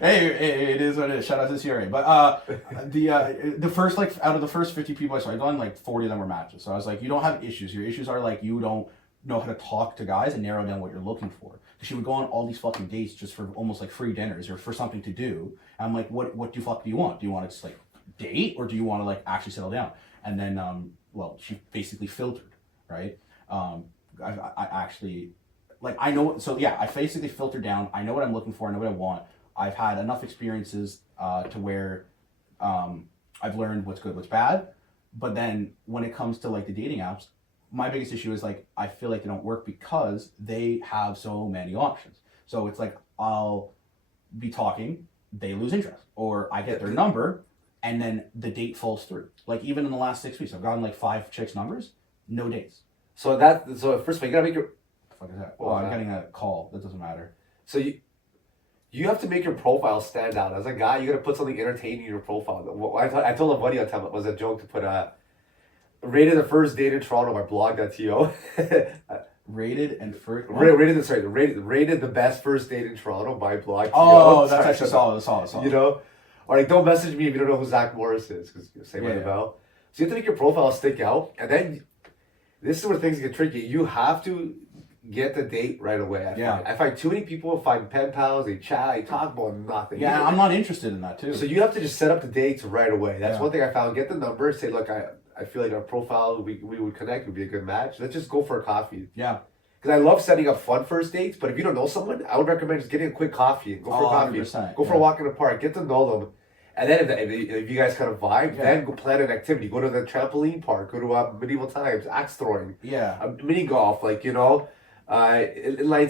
Hey, it is what it is. Shout out to CRA. But the first like out of the first 50 people I swiped on, like 40 of them were matches. So I was like, you don't have issues. Your issues are like you don't know how to talk to guys and narrow down what you're looking for. She would go on all these fucking dates just for almost like free dinners or for something to do. And I'm like, what do you want? Do you want to just like date, or do you want to like actually settle down? And then she basically filtered, right? I actually like I know, so yeah, I basically filtered down. I know what I'm looking for, I know what I want. I've had enough experiences to where I've learned what's good, what's bad. But then when it comes to like the dating apps, my biggest issue is like I feel like they don't work because they have so many options. So it's like I'll be talking, they lose interest, or I get their number and then the date falls through. Like even in the last 6 weeks, I've gotten like 5 chicks' numbers, no dates. So first of all, you gotta make your. What the fuck is that? Oh, I'm getting a call. That doesn't matter. So you have to make your profile stand out. As a guy, you gotta put something entertaining in your profile. I told a buddy one time it was a joke to put rated the first date in Toronto by blog.to. Rated the best first date in Toronto by blog.to. Oh, that's actually solid. You know? Or like, don't message me if you don't know who Zach Morris is, because same with the bell. So you have to make your profile stick out, and then this is where things get tricky. You have to get the date right away. I find too many people find pen pals, they chat, they talk about nothing. Yeah, I'm not interested in that too. So you have to just set up the dates right away. That's one thing I found. Get the number, say, look, I feel like our profile, we would connect, would be a good match. Let's just go for a coffee. Yeah. Because I love setting up fun first dates, but if you don't know someone, I would recommend just getting a quick coffee and go for a coffee. 100%, go for a walk in the park, get to know them. And then if you guys kind of vibe, then go plan an activity. Go to the trampoline park. Go to medieval times, axe throwing, mini golf, like inline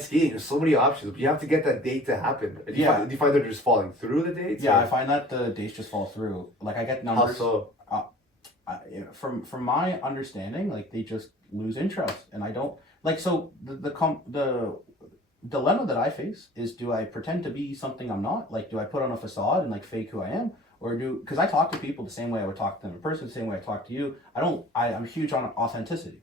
skating. There's so many options. But you have to get that date to happen. Do you find they're just falling through the dates? Yeah, I find that the dates just fall through. Like I get numbers. How so? From my understanding, like they just lose interest, and I don't like. So the dilemma that I face is: do I pretend to be something I'm not? Like, do I put on a facade and like fake who I am, or because I talk to people the same way I would talk to them in person, the same way I talk to you. I'm huge on authenticity.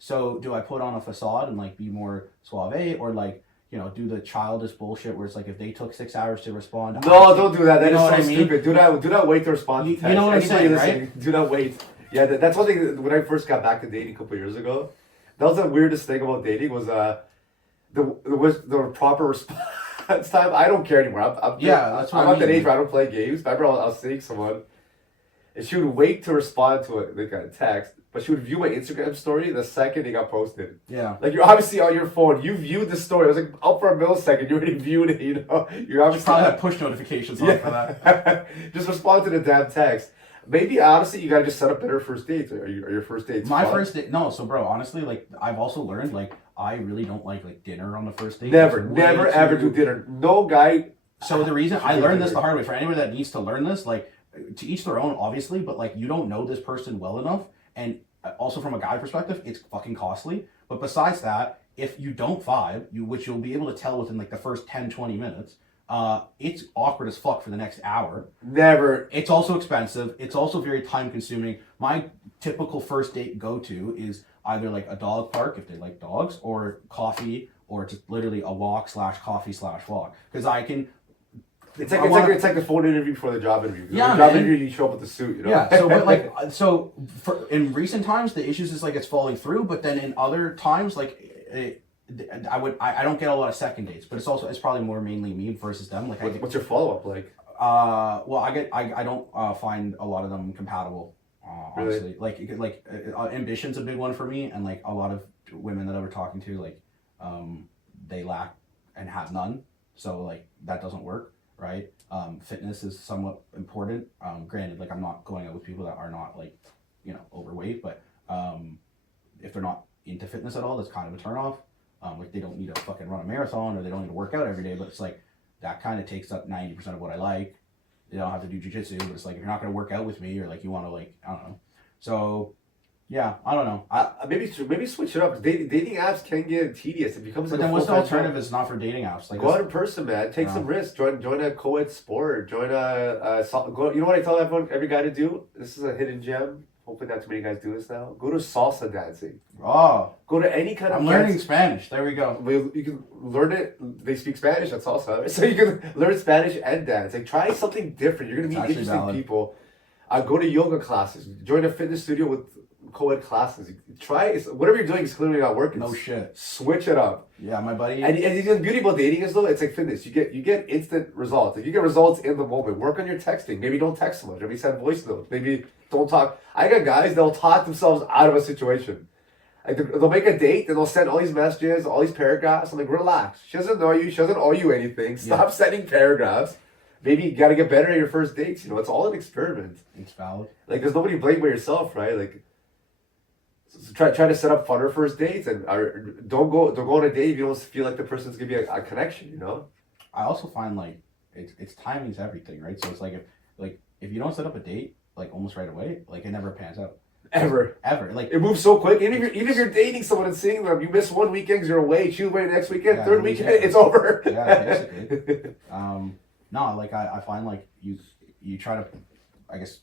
So do I put on a facade and like be more suave, or like do the childish bullshit where it's like if they took 6 hours to respond? No, don't do that. That is so stupid. Do not wait to respond to text. You know what I'm saying, right? Do not wait. Yeah, that's one thing. When I first got back to dating a couple years ago, that was the weirdest thing about dating was the proper response time. I don't care anymore. I'm at that age where I don't play games. Remember, I was seeing someone, and she would wait to respond to it, like a text, but she would view my Instagram story the second it got posted. Yeah. Like, you're obviously on your phone. You viewed the story. It was like up for a millisecond. You already viewed it, You're obviously... probably have push notifications on for that. Just respond to the damn text. Maybe, honestly, you gotta just set up better first dates. Are your first dates My first date... No, so, bro, honestly, like, I've also learned, like, I really don't like dinner on the first date. Never, ever do dinner. No guy... So the reason... I learned this the hard way. For anybody that needs to learn this, like, to each their own, obviously, but, like, you don't know this person well enough, and also from a guy perspective, it's fucking costly. But besides that, if you don't vibe, which you'll be able to tell within, like, the first 10, 20 minutes... it's awkward as fuck for the next hour. Never. It's also expensive. It's also very time consuming. My typical first date go-to is either like a dog park if they like dogs, or coffee, or just literally a walk/coffee/walk. Because I can... It's like the phone interview before the job interview. Yeah, the job interview, you show up with the suit, Yeah, so but like in recent times the issues is like it's falling through, but then in other times like I don't get a lot of second dates, but it's probably more mainly me versus them. Like, what's your follow up like? Well, I don't find a lot of them compatible. Honestly, really? like ambition's a big one for me, and like a lot of women that I were talking to, like, they lack and have none, so like that doesn't work, right? Fitness is somewhat important. Granted, like I'm not going out with people that are not like, overweight, but if they're not into fitness at all, that's kind of a turnoff. Like they don't need to fucking run a marathon, or they don't need to work out every day, but it's like that kind of takes up 90% of what I like. They don't have to do jiu-jitsu, but it's like if you're not going to work out with me, or like you want to, like, I don't know. So yeah, I don't know. Maybe switch it up. Dating apps can get tedious. It becomes. But then what's the alternative? It's not for dating apps. Like, go out in person, man. Take some risks. Join a co-ed sport. Join you know what I tell every guy to do? This is a hidden gem. Hopefully not too many guys do this now. Go to salsa dancing. Oh. Go to any kind of... I'm learning Spanish. There we go. You can learn it. They speak Spanish at salsa. So you can learn Spanish and dance. Like, try something different. You're going to meet interesting people. Go to yoga classes. Join a fitness studio with co-ed classes. Try... Whatever you're doing is clearly not working. No shit. Switch it up. Yeah, my buddy... And the beauty about dating is, though, it's like fitness. You get instant results. Like, you get results in the moment. Work on your texting. Maybe don't text so much. Maybe send voice notes. Maybe don't talk. I got guys, they'll talk themselves out of a situation. Like, they'll make a date, and they'll send all these messages, all these paragraphs. I'm like, relax. She doesn't know you. She doesn't owe you anything. Stop sending paragraphs. Maybe you got to get better at your first dates. It's all an experiment. It's valid. Like, there's nobody to blame but yourself, right? Like, so try to set up funner first dates, and don't go on a date if you don't feel like the person's gonna be a connection. I also find like it's timing's everything, right? So it's like if you don't set up a date like almost right away, like it never pans out. Ever. Like, it moves so quick. Even if you're dating someone and seeing them, you miss one weekend 'cause you're away. She's away next weekend. Third weekend, it's over. Yeah, basically. No, like I find like you try to, I guess,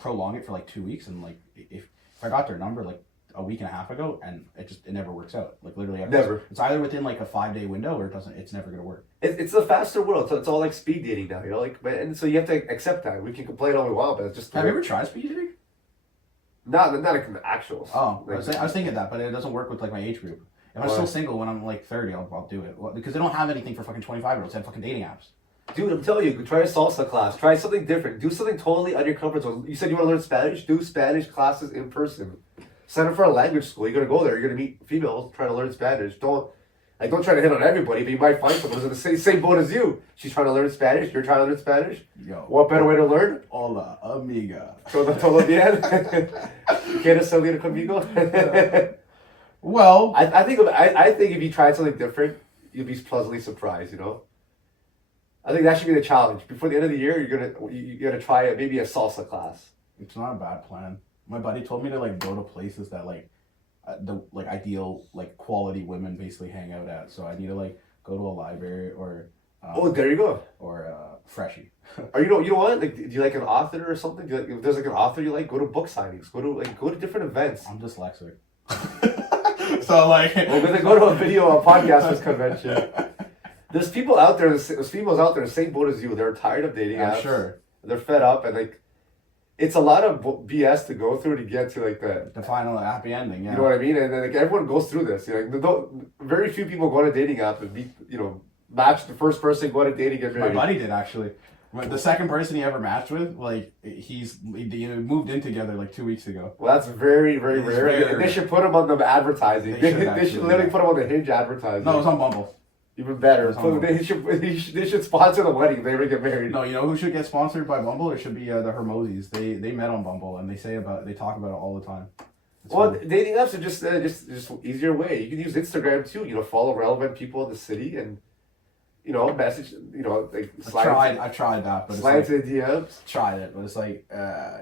prolong it for like 2 weeks, and like if I got their number like a week and a half ago, and it never works out. Like literally, never. It's either within like a 5-day window, or it's never gonna work. It's a faster world. So it's all like speed dating now. And so you have to accept that. We can complain all we want, but it's just. Have you ever tried speed dating? Not an actual. Oh, I was thinking that, but it doesn't work with like my age group. If I'm still single when I'm like 30, I'll do it. Well, because they don't have anything for fucking 25-year-olds. They have fucking dating apps. Dude, I'm telling you, try a salsa class. Try something different. Do something totally out of your comfort zone. You said you want to learn Spanish? Do Spanish classes in person. Sign up for a language school. You're going to go there. You're going to meet females trying to learn Spanish. Like, don't try to hit on everybody, but you might find someone who's in the same boat as you. She's trying to learn Spanish. You're trying to learn Spanish. Yo, What better way to learn? Hola, amiga. Todo bien. ¿Quieres salir conmigo? Well, I think if you tried something different, you'll be pleasantly surprised. You know. I think that should be the challenge. Before the end of the year, you're gonna try maybe a salsa class. it's not a bad plan. My buddy told me to like go to places that like the like ideal like quality women basically hang out at. So I need to like go to a library or Oh, there you go. or Freshie. Or you know what? Like, do you like an author or something? Do you like, if there's like an author you like, go to book signings. Go to different events. I'm dyslexic. So like, Well, go to a podcasters convention. There's people out there, there's females out there in the same boat as you. They're tired of dating apps. Sure. They're fed up, and like, it's a lot of BS to go through to get to like the final happy ending. Yeah. You know what I mean? And then like everyone goes through this. You know, very few people go on a dating app and meet. Match the first person, go on a date and get married. My buddy did actually. The second person he ever matched with, like he moved in together like 2 weeks ago. Well, that's very, very rare. Rare. They should put him on the advertising. They should literally put him on the Hinge advertising. No, it was on Bumble. Even better. They should sponsor the wedding if they ever get married. No, you know who should get sponsored by Bumble? It should be the Hermoses. They met on Bumble and they talk about it all the time. Dating apps are just easier way. You can use Instagram too. Follow relevant people in the city and message. Like I've tried that, but slide to the DMs. Tried it, but it's like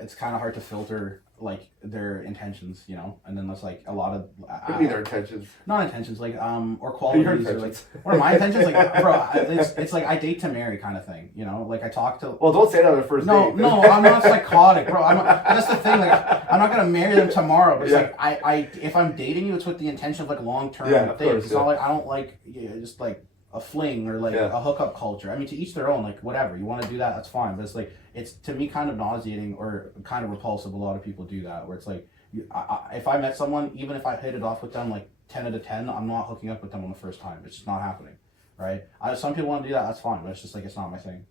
it's kind of hard to filter like their intentions, and then there's like a lot of What do you mean their intentions? Not intentions, like or qualities or like what are my intentions? Like, bro, it's like I date to marry kind of thing, Like I talk to. Well, don't say that on the first date. No, I'm not psychotic, bro. That's the thing. Like I'm not gonna marry them tomorrow, but it's like I if I'm dating you, it's with the intention of like long term things. It's not like I don't like just like a fling or like a hookup culture. I mean, to each their own. Like whatever you want to do that's fine. But it's like it's to me kind of nauseating or kind of repulsive. A lot of people do that where it's like if I met someone, even if I hit it off with them like 10 out of 10, I'm not hooking up with them on the first time. It's just not happening, right? Some people want to do that. That's fine, but it's just like it's not my thing.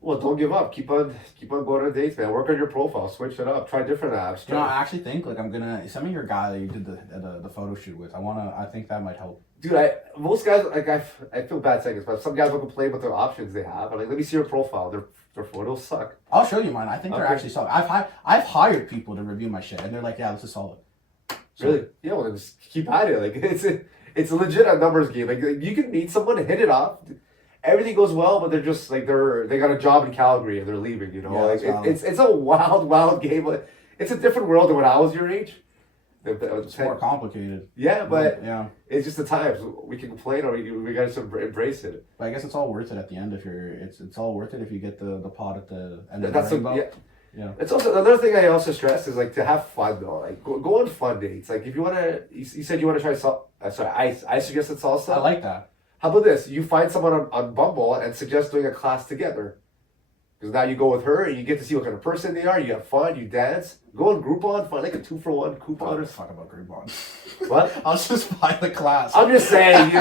Well, don't give up. Keep on going on dates, man. Work on your profile. Switch it up. Try different apps. I actually think like I'm gonna some of your guy that you did the photo shoot with. I think that might help. Dude, most guys I feel bad saying this, but some guys will complain about their options they have. I'm like, let me see your profile. Their photos suck. I'll show you mine. I think they're actually solid. I've hired people to review my shit, and they're like, yeah, this is solid. So, really? Yeah, well, then just keep at it. Like it's a legit numbers game. Like you can meet someone and hit it off. Everything goes well, but they're just like they got a job in Calgary and they're leaving. It's a wild game. It's a different world than when I was your age. It's more complicated. Yeah, but it's just the times. We can complain or we gotta embrace it. But I guess it's all worth it at the end if it's all worth it if you get the pot at the end of the rainbow. Yeah. It's also another thing I also stress is like to have fun though. Like go on fun dates. Like if you wanna, you said you wanna try I suggested salsa. I like that. How about this? You find someone on Bumble and suggest doing a class together. Because now you go with her and you get to see what kind of person they are. You have fun. You dance. Go on Groupon. Find like a 2-for-1 coupon or talk about Groupon. What? I'll just buy the class. I'm just saying.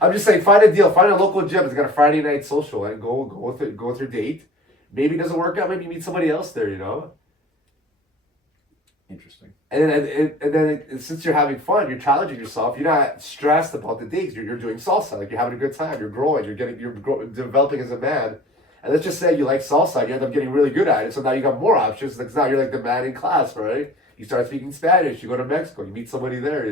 I'm just saying. Find a deal. Find a local gym. It's got a Friday night social and go with it. Go with your date. Maybe it doesn't work out. Maybe you meet somebody else there. Interesting. And then since you're having fun, you're challenging yourself. You're not stressed about the dates. You're doing salsa. Like you're having a good time. You're growing. You're developing as a man. And let's just say you like salsa, and you end up getting really good at it. So now you got more options. Like now you're like the man in class, right? You start speaking Spanish. You go to Mexico. You meet somebody there.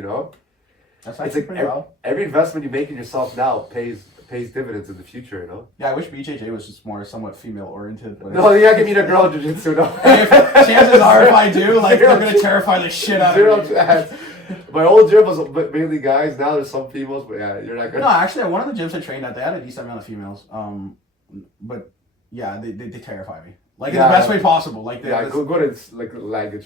That's actually pretty well. Every investment you make in yourself now pays dividends in the future. Yeah, I wish BJJ was just more somewhat female oriented. No, you're not gonna meet a girl in jiu-jitsu. No. Chances are, if I do, like they're gonna terrify the shit out of me. Chance. My old gym was mainly guys. Now there's some females, but yeah, you're not gonna. No, actually, one of the gyms I trained at, they had a decent amount of females. But yeah, they terrify me. Like in the best way possible. Like go to like language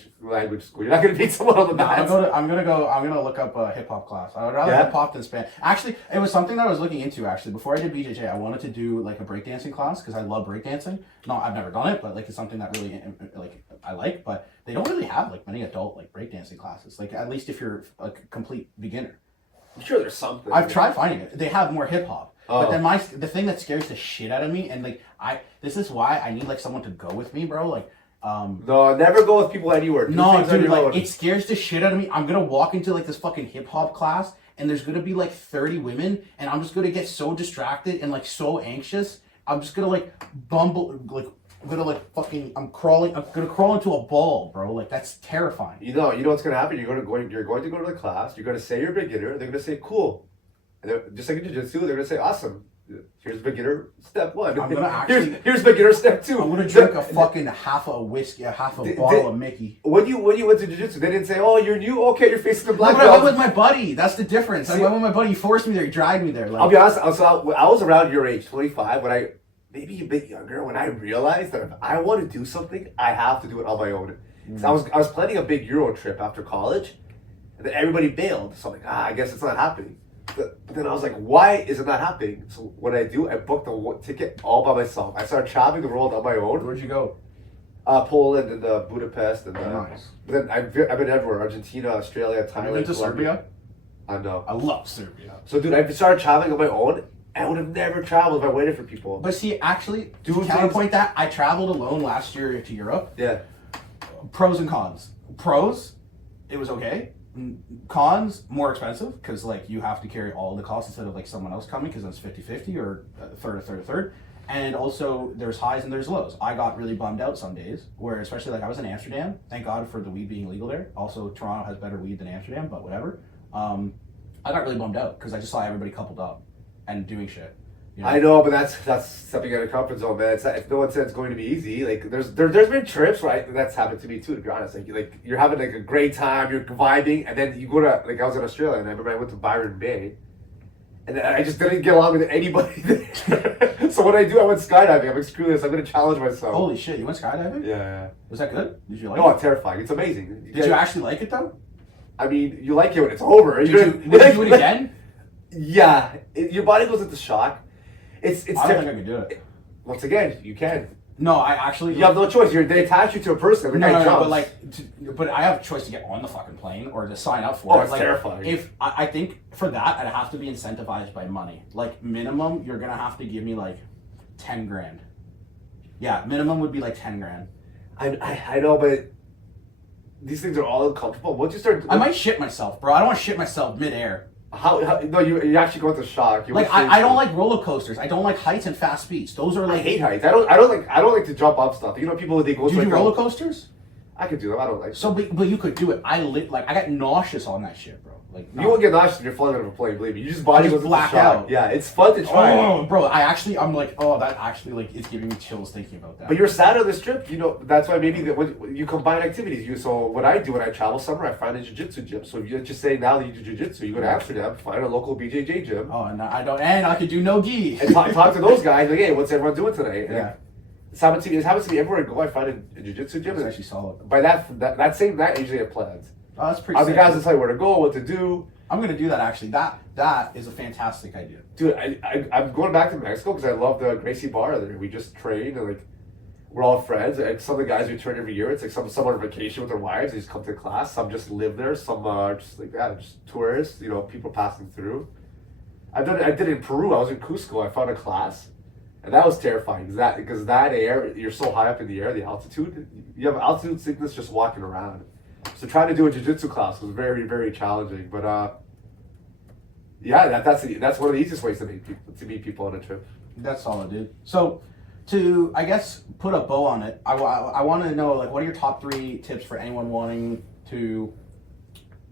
school. You're not gonna meet someone on the mat. I'm gonna look up a hip hop class. I would rather hip hop than Spanish. Actually, it was something that I was looking into. Actually, before I did BJJ, I wanted to do like a breakdancing class because I love breakdancing. No, I've never done it, but like it's something that really like I like. But they don't really have like many adult like breakdancing classes. Like at least if you're a complete beginner. I'm sure there's something. I've tried finding it. They have more hip hop. But then the thing that scares the shit out of me, and like this is why I need like someone to go with me, bro. Like, no, never go with people anywhere. No, dude, like it scares the shit out of me. I'm gonna walk into like this fucking hip hop class, and there's gonna be like 30 women, and I'm just gonna get so distracted and like so anxious. I'm just gonna like bumble, like I'm gonna like fucking, I'm gonna crawl into a ball, bro. Like that's terrifying. You know what's gonna happen. You're going to go to the class. You're gonna say you're a beginner. They're gonna say cool, and just like in jiu-jitsu, they're gonna say awesome. Here's beginner step 1. I'm gonna actually here's beginner step 2. I'm gonna drink a fucking half a whiskey, half a bottle of Mickey. When you went to jiu-jitsu, they didn't say, "Oh, you're new. Okay, you're facing the black No, but belt." I went with my buddy. That's the difference. I went with my buddy. He forced me there. He dragged me there. Like, I'll be honest. I was around your age, 25, when maybe a bit younger, when I realized that if I want to do something, I have to do it on my own. So I was planning a big Euro trip after college, and then everybody bailed. So I'm like, I guess it's not happening. But then I was like, why is it not happening? So what I do, I booked a ticket all by myself. I started traveling the world on my own. Where'd you go? Poland and Budapest and Nice. Then I've been everywhere: Argentina, Australia, Thailand. Have you been to Serbia? I know. I love Serbia. So dude, I started traveling on my own. I would have never traveled if I waited for people. But see, actually, to Doing counterpoint that, I traveled alone last year to Europe. Yeah. Pros and cons. Pros, it was okay. Cons, more expensive because like you have to carry all the costs instead of like someone else coming because it's 50-50 or a third. And also there's highs and there's lows. I got really bummed out some days where especially like I was in Amsterdam. Thank God for the weed being legal there. Also Toronto has better weed than Amsterdam, but whatever. I got really bummed out because I just saw everybody coupled up and doing shit. You know? I know, but that's stepping out of comfort zone, man. No one said it's going to be easy. Like there's been trips where that's happened to me too. To be honest, like you're having like a great time, you're vibing, and then you go to like I was in Australia, and I remember I went to Byron Bay, and I just didn't get along with anybody there. So what I do, I went skydiving. I'm like, screw this. I'm gonna challenge myself. Holy shit! You went skydiving? Yeah. Was that good? Did you like No, it? it's terrifying. It's amazing. Did you actually like it though? I mean, you like it when it's over. Would you do it again? Yeah, your body goes into shock. It's I don't think I could do it. Once again, you can. No, I actually. You have no choice. They attach you to a person. The guy No, jumps. but like, but I have a choice to get on the fucking plane or to sign up for Oh, it. it's like, terrifying. If I think for that, I'd have to be incentivized by money. Like minimum, you're gonna have to give me like 10 grand. Yeah, minimum would be like 10 grand. I know, but these things are all uncomfortable. Once you start, I might shit myself, bro. I don't want to shit myself midair. how no, you actually go into shock. Like I don't like roller coasters. I don't like heights and fast speeds. Those are I like. hate heights. I don't like to jump up stuff. You know, people they go. Do you to do roller coasters? I could do them. I don't like. So, but you could do it. I got nauseous on that shit, bro. Like You won't get nauseous if you're flying out of a plane. Believe me, you just body just goes into black shock. out. Yeah, it's fun to try. Oh, bro, I'm like, oh, that actually like it's giving me chills thinking about that. But you're sad on this trip, you know. That's why maybe when you combine activities. So what I do when I travel somewhere, I find a jiu-jitsu gym. So if you just say now that you do jiu-jitsu, you go to Amsterdam, find a local BJJ gym, Oh, and I could do no gi. and talk to those guys. Like, hey, what's everyone doing tonight? Yeah. It's happened to me. It's happened to me everywhere I go. I find a jiu-jitsu gym. It's And actually solid. by that same night, I usually have plans. Oh, that's pretty. Other sick. guys will tell you where to go, what to do. I'm gonna do that actually. That is a fantastic idea. Dude, I'm going back to Mexico because I love the Gracie Bar there. We just train and like we're all friends. Like some of the guys return every year. It's like some on vacation with their wives. They just come to class. Some just live there. Some just like that, just tourists. You know, people passing through. I did it in Peru. I was in Cusco. I found a class, and that was terrifying. Because that air, you're so high up in the air, the altitude. You have altitude sickness just walking around. So trying to do a jiu-jitsu class was very, very challenging. But yeah, that's one of the easiest ways to meet people on a trip. That's solid, dude. So, to I guess put a bow on it, I want to know like what are your top 3 tips for anyone wanting to.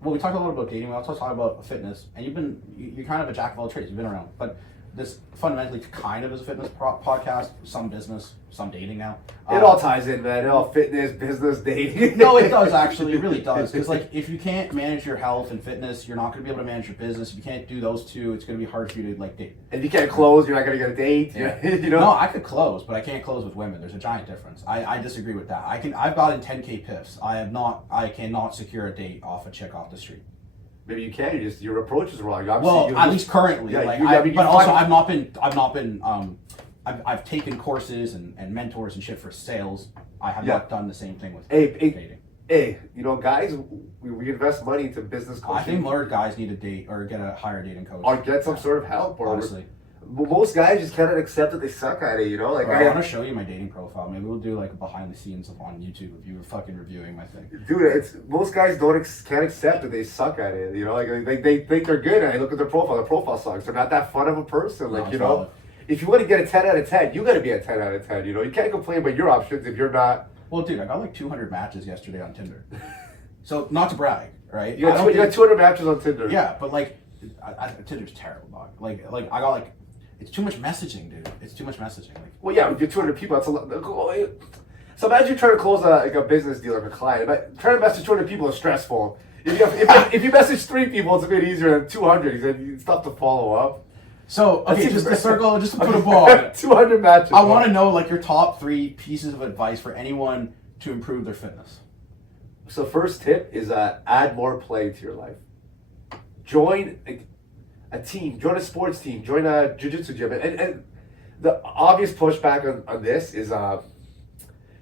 Well, we talked a little about dating. We also talked about fitness, and you're kind of a jack of all trades. You've been around, but this fundamentally kind of is a fitness podcast. Some business, some dating now. It all ties in, man. It all fitness, business, dating. No, it does actually. It really does. Because like, if you can't manage your health and fitness, you're not going to be able to manage your business. If you can't do those two, it's going to be hard for you to like date. And if you can't close, you're not gonna get a date. Yeah. You know. No, I could close, but I can't close with women. There's a giant difference. I disagree with that. I've gotten 10K piffs. I cannot secure a date off a chick off the street. Maybe you can. Your approach is wrong. Obviously, Well, at least currently, Yeah, like, you but also find- I've not been. I've taken courses and mentors and shit for sales. I have Yeah. not done the same thing with Hey, dating. Hey, you know, guys, we invest money into business coaching. I think more guys need to date or get a higher dating coach. or get some sort of help, or honestly. Most guys just cannot accept that they suck at it, you know? Like, Bro, I want to show you my dating profile. Maybe we'll do like a behind the scenes of on YouTube of you fucking reviewing my thing. dude, it's most guys can't accept that they suck at it, you know? Like, they think they're good, and I look at their profile sucks. They're not that fun of a person, like, No, you know? valid. If you want to get a 10 out of 10, you got to be a 10 out of 10, you know? You can't complain about your options if you're not... Well, dude, I got like 200 matches yesterday on Tinder. So, not to brag, right? You got 200 matches on Tinder. Yeah, but like, Tinder's terrible, dog. Like I got like, it's too much messaging, dude. It's too much messaging. Like, Well, yeah, with your 200 people, that's a lot. So imagine you're trying to close a business deal with a client. But trying to message 200 people is stressful. If you message 3 people, it's a bit easier than 200. It's tough to follow up. so okay, just to circle, just to put a ball on it. 200 matches. I want to know like your top 3 pieces of advice for anyone to improve their fitness. So first tip is add more play to your life. Join a team. Join a sports team. Join a jiu-jitsu gym. And the obvious pushback on this is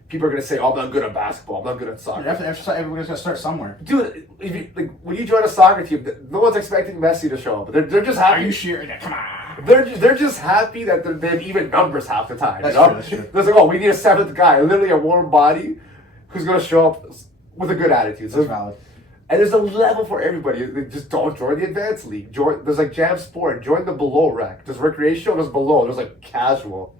people are going to say, oh, I'm not good at basketball. I'm not good at soccer. Everybody's got to start somewhere. Dude, if you, like, when you join a soccer team, no one's expecting Messi to show up. They're just happy. Are you sure? Yeah, come on. They're just happy that they have even numbers half the time. That's you know? true, that's true. There's like, oh, we need a 7th guy, literally a warm body, who's going to show up with a good attitude. That's valid. And there's a level for everybody. Just don't join the advanced league. There's like jam sport. Join the below rec. There's recreational. There's below. There's like casual.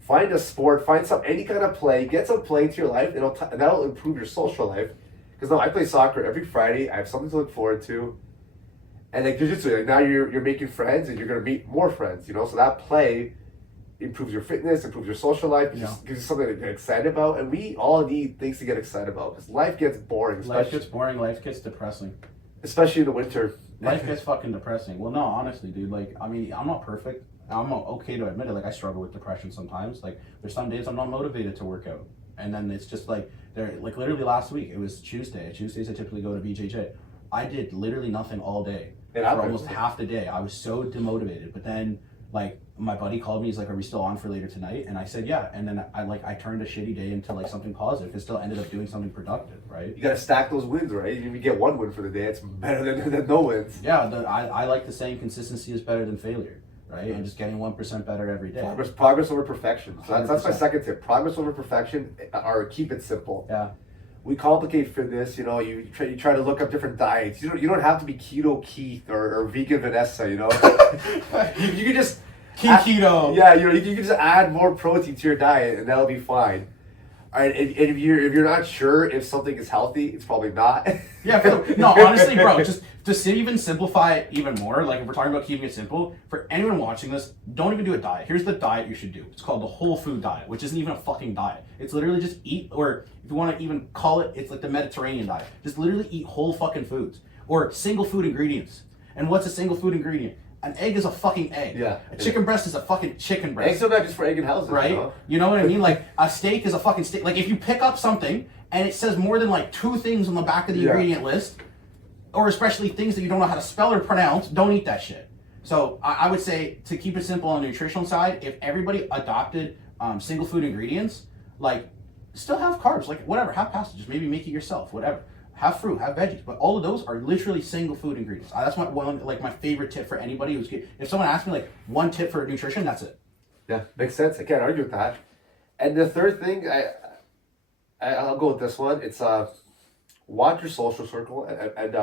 Find a sport. Find any kind of play. Get some play into your life. And that'll improve your social life. Because now I play soccer every Friday. I have something to look forward to. And like jiu-jitsu, like now you're making friends and you're gonna meet more friends. You know, so that play improves your fitness, improves your social life, just gives you something to get excited about. And we all need things to get excited about because life gets boring. Life gets boring. Life gets depressing. Especially in the winter. Life gets fucking depressing. Well, no, honestly, dude. Like, I mean, I'm not perfect. I'm okay to admit it. Like, I struggle with depression sometimes. Like, there's some days I'm not motivated to work out, and then it's just like like literally last week. It was Tuesday. Tuesdays I typically go to BJJ. I did literally nothing all day for almost half the day. I was so demotivated. But then, like, my buddy called me. He's like, "Are we still on for later tonight?" And I said, "Yeah." And then I turned a shitty day into like something positive. It still ended up doing something productive, right? You gotta stack those wins, right? If you get 1 win for the day, it's better than no wins. Yeah, I like the saying, consistency is better than failure, right? And just getting 1% better every day. Progress over perfection. So that's my 100%. second tip. Progress over perfection, or keep it simple. Yeah. We complicate fitness, you know. You try to look up different diets. You don't have to be keto Keith or vegan Vanessa, you know. you can just Keto. Yeah, you can just add more protein to your diet, and that'll be fine. All right, and if you're not sure if something is healthy, it's probably not. Yeah, no, honestly, bro, just to even simplify it even more, like if we're talking about keeping it simple, for anyone watching this, don't even do a diet. Here's the diet you should do. It's called the whole food diet, which isn't even a fucking diet. It's literally just eat, or if you want to even call it, it's like the Mediterranean diet. Just literally eat whole fucking foods, or single food ingredients. And what's a single food ingredient? An egg is a fucking egg. Yeah. A chicken breast is a fucking chicken breast. Eggs are not just for egg and houses, right? You know what I mean? Like, a steak is a fucking steak. Like, if you pick up something and it says more than like 2 things on the back of the ingredient list, or especially things that you don't know how to spell or pronounce, don't eat that shit. So I would say, to keep it simple on the nutritional side, if everybody adopted single food ingredients, like, still have carbs, like whatever, have pasta, just maybe make it yourself, whatever. Have fruit, have veggies, but all of those are literally single food ingredients. That's my favorite tip for anybody who's. If someone asks me like 1 tip for nutrition, that's it. Yeah, makes sense. I can't argue with that. And the third thing, I'll go with this one. It's watch your social circle and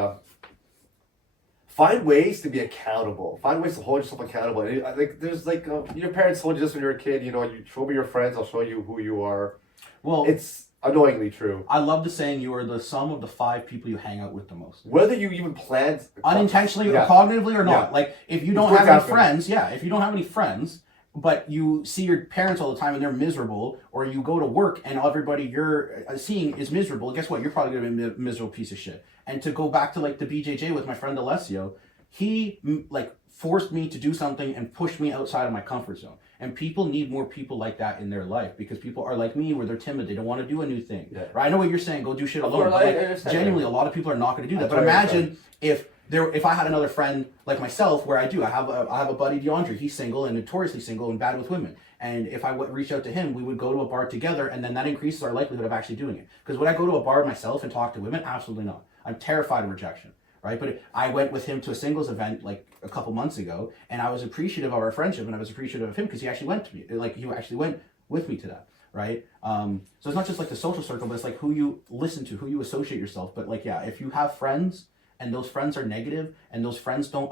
find ways to be accountable. Find ways to hold yourself accountable. And like there's like your parents told you this when you were a kid. You know, you show me your friends, I'll show you who you are. Well, it's annoyingly true. I love the saying, you are the sum of the 5 people you hang out with the most. Whether you even planned unintentionally or cognitively or not. Like, if you don't have any friends, if you don't have any friends, but you see your parents all the time and they're miserable, or you go to work and everybody you're seeing is miserable, guess what? You're probably going to be a miserable piece of shit. And to go back to like the BJJ with my friend Alessio, he like forced me to do something and pushed me outside of my comfort zone. And people need more people like that in their life, because people are like me, where they're timid. They don't want to do a new thing. Yeah. Right? I know what you're saying. Go do shit alone. But like, genuinely, a lot of people are not going to do that. But imagine if I had another friend like myself, where I have a buddy, DeAndre. He's single and notoriously single and bad with women. And if I reach out to him, we would go to a bar together, and then that increases our likelihood of actually doing it. Because would I go to a bar myself and talk to women? Absolutely not. I'm terrified of rejection. right? But I went with him to a singles event like a couple months ago, and I was appreciative of our friendship, and I was appreciative of him because he actually went to me, like he actually went with me to that, right? So it's not just like the social circle, but it's like who you listen to, who you associate yourself. But like, yeah, if you have friends and those friends are negative and those friends don't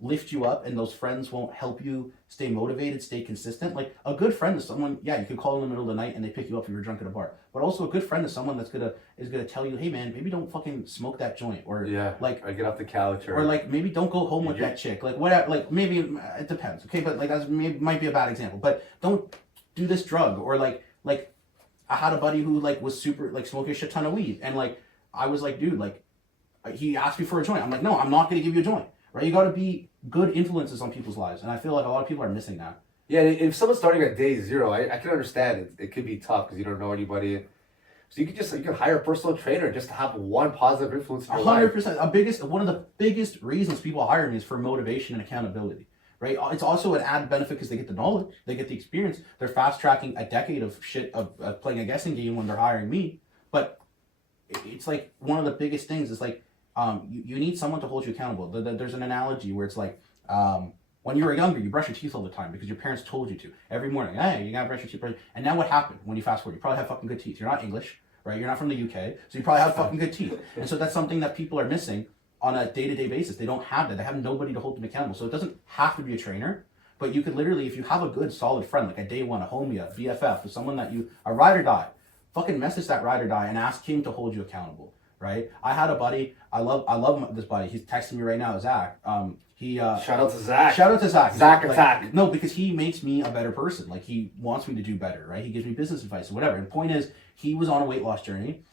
lift you up and those friends won't help you stay motivated, stay consistent. Like a good friend is someone, yeah, you could call in the middle of the night and they pick you up if you were drunk at a bar. But also a good friend is someone that's gonna tell you, hey man, maybe don't fucking smoke that joint, or like, or get off the couch, or like maybe don't go home with that chick. Like whatever, like maybe it depends. Okay, but like that's might be a bad example. But don't do this drug, or like I had a buddy who like was super like smoking a shit ton of weed, and like I was like, dude, like he asked me for a joint. I'm like, no, I'm not gonna give you a joint. Right? You got to be good influences on people's lives, and I feel like a lot of people are missing that. Yeah, if someone's starting at day zero, I can understand it could be tough because you don't know anybody. So you can hire a personal trainer just to have one positive influence in your life. 100%. One of the biggest reasons people hire me is for motivation and accountability. Right? It's also an added benefit because they get the knowledge, they get the experience. They're fast tracking a decade of shit of playing a guessing game when they're hiring me. But it's like one of the biggest things is like, you need someone to hold you accountable. There's an analogy where it's like, when you were younger, you brush your teeth all the time because your parents told you to. Every morning, hey, you gotta brush your teeth. And now what happened when you fast forward? You probably have fucking good teeth. You're not English, right? You're not from the UK, so you probably have fucking good teeth. And so that's something that people are missing on a day-to-day basis. They don't have that. They have nobody to hold them accountable. So it doesn't have to be a trainer, but you could literally, if you have a good, solid friend, like a day one, a homie, a BFF, or someone that a ride or die, fucking message that ride or die and ask him to hold you accountable. Right? I had a buddy. I love this buddy. He's texting me right now, Zach. Shout out to Zach. Shout out to Zach. Zach like, attack. No, because he makes me a better person. Like he wants me to do better, right? He gives me business advice or whatever. And the point is, he was on a weight loss journey.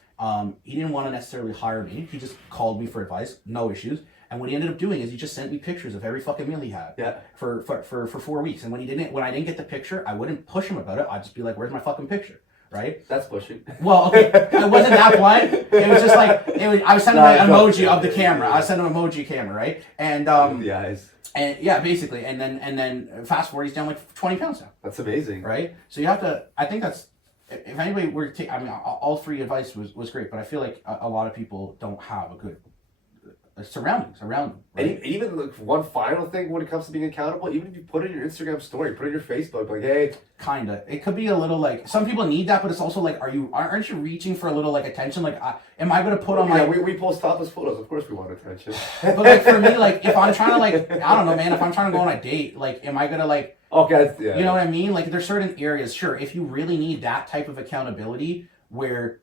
He didn't want to necessarily hire me. He just called me for advice, no issues. And what he ended up doing is he just sent me pictures of every fucking meal he had. Yeah. For 4 weeks. And when I didn't get the picture, I wouldn't push him about it. I'd just be like, "Where's my fucking picture?" Right? That's pushing. Well, okay, it wasn't that blunt. It was just like I was sending an emoji of the camera. I was sending an emoji camera, right? And the eyes. And yeah, basically, and then fast forward, he's down like 20 pounds now. That's amazing, right? So you have to. I think that's if anybody were to take. I mean, all free advice was great, but I feel like a lot of people don't have a good surroundings around them. Right? And even like one final thing when it comes to being accountable, even if you put it in your Instagram story, put it in your Facebook, like, hey. Kinda. It could be a little like, some people need that, but it's also like, aren't you reaching for a little like attention? Like, am I going to put on my... we post topless photos, of course we want attention. But like for me, like if I'm trying to like, I don't know, man, if I'm trying to go on a date, like, am I going to like... Okay, yeah. You know what I mean? Like there's certain areas, sure, if you really need that type of accountability where,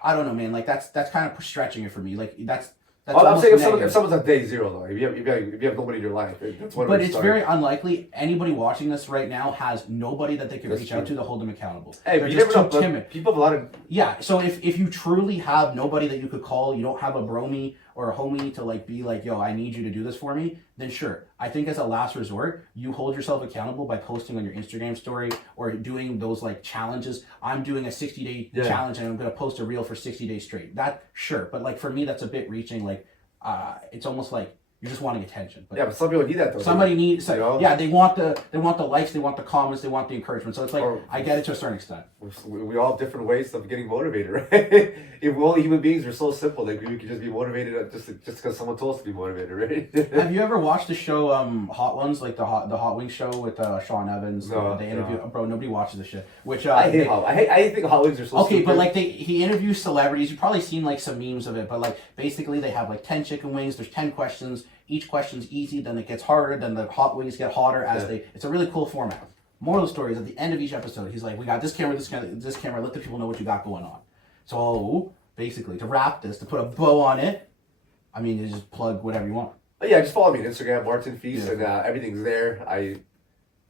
I don't know, man, like that's kind of stretching it for me. Like that's I'm saying if someone's at day zero though, if you have nobody in your life, that's what. But it's very unlikely anybody watching this right now has nobody that they can reach out to hold them accountable. Hey, they're you just never too know. timid. People have a lot of. Yeah, so if you truly have nobody that you could call, you don't have a bromie or a homie to like be like, yo, I need you to do this for me, then sure. I think as a last resort, you hold yourself accountable by posting on your Instagram story or doing those like challenges. I'm doing a 60-day challenge and I'm gonna post a reel for 60 days straight. That sure, but like for me, that's a bit reaching. Like. It's almost like you're just wanting attention. But some people need that though. Somebody needs, you know? Yeah, they want the likes, they want the comments, they want the encouragement. So it's like I get it to a certain extent. We all have different ways of getting motivated, right? If all human beings are so simple, like we could just be motivated just because someone told us to be motivated, right? Have you ever watched the show Hot Ones, like the Hot Wings show with Sean Evans? No, they interview bro. Nobody watches the shit. Which I think Hot Wings are so. Okay, stupid. but like he interviews celebrities. You've probably seen like some memes of it. But like basically they have like 10 chicken wings. There's 10 questions. Each question's easy, then it gets harder, then the hot wings get hotter as it's a really cool format. Moral of the story is at the end of each episode, he's like, we got this camera, let the people know what you got going on. So basically, to wrap this, to put a bow on it, I mean, you just plug whatever you want. Yeah, just follow me on Instagram, Martin Feast, and everything's there. I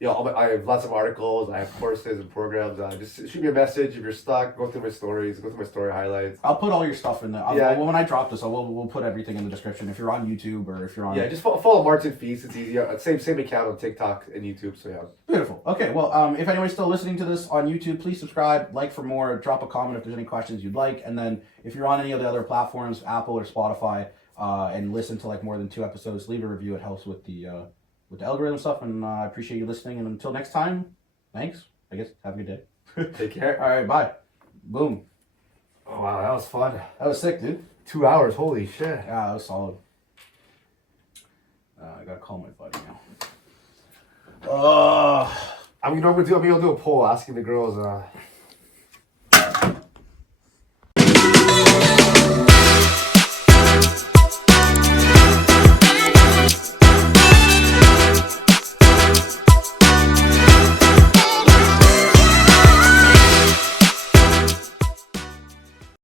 have lots of articles, I have courses and programs. Just shoot me a message if you're stuck. Go through my stories, go through my story highlights. I'll put all your stuff in there. When I drop this, we'll put everything in the description. If you're on YouTube or if you're on... Yeah, just follow Martin Feast. It's easy. Same account on TikTok and YouTube, so yeah. Beautiful. Okay, well, if anyone's still listening to this on YouTube, please subscribe, like for more, drop a comment if there's any questions you'd like. And then if you're on any of the other platforms, Apple or Spotify, and listen to like more than 2 episodes, leave a review. It helps with the algorithm stuff, and I appreciate you listening. And until next time, thanks. I guess have a good day. Take care. All right, bye. Boom. Oh wow, that was fun. That was sick, dude. 2 hours. Holy shit. Yeah, that was solid. I gotta call my buddy now. I'm gonna do a poll asking the girls.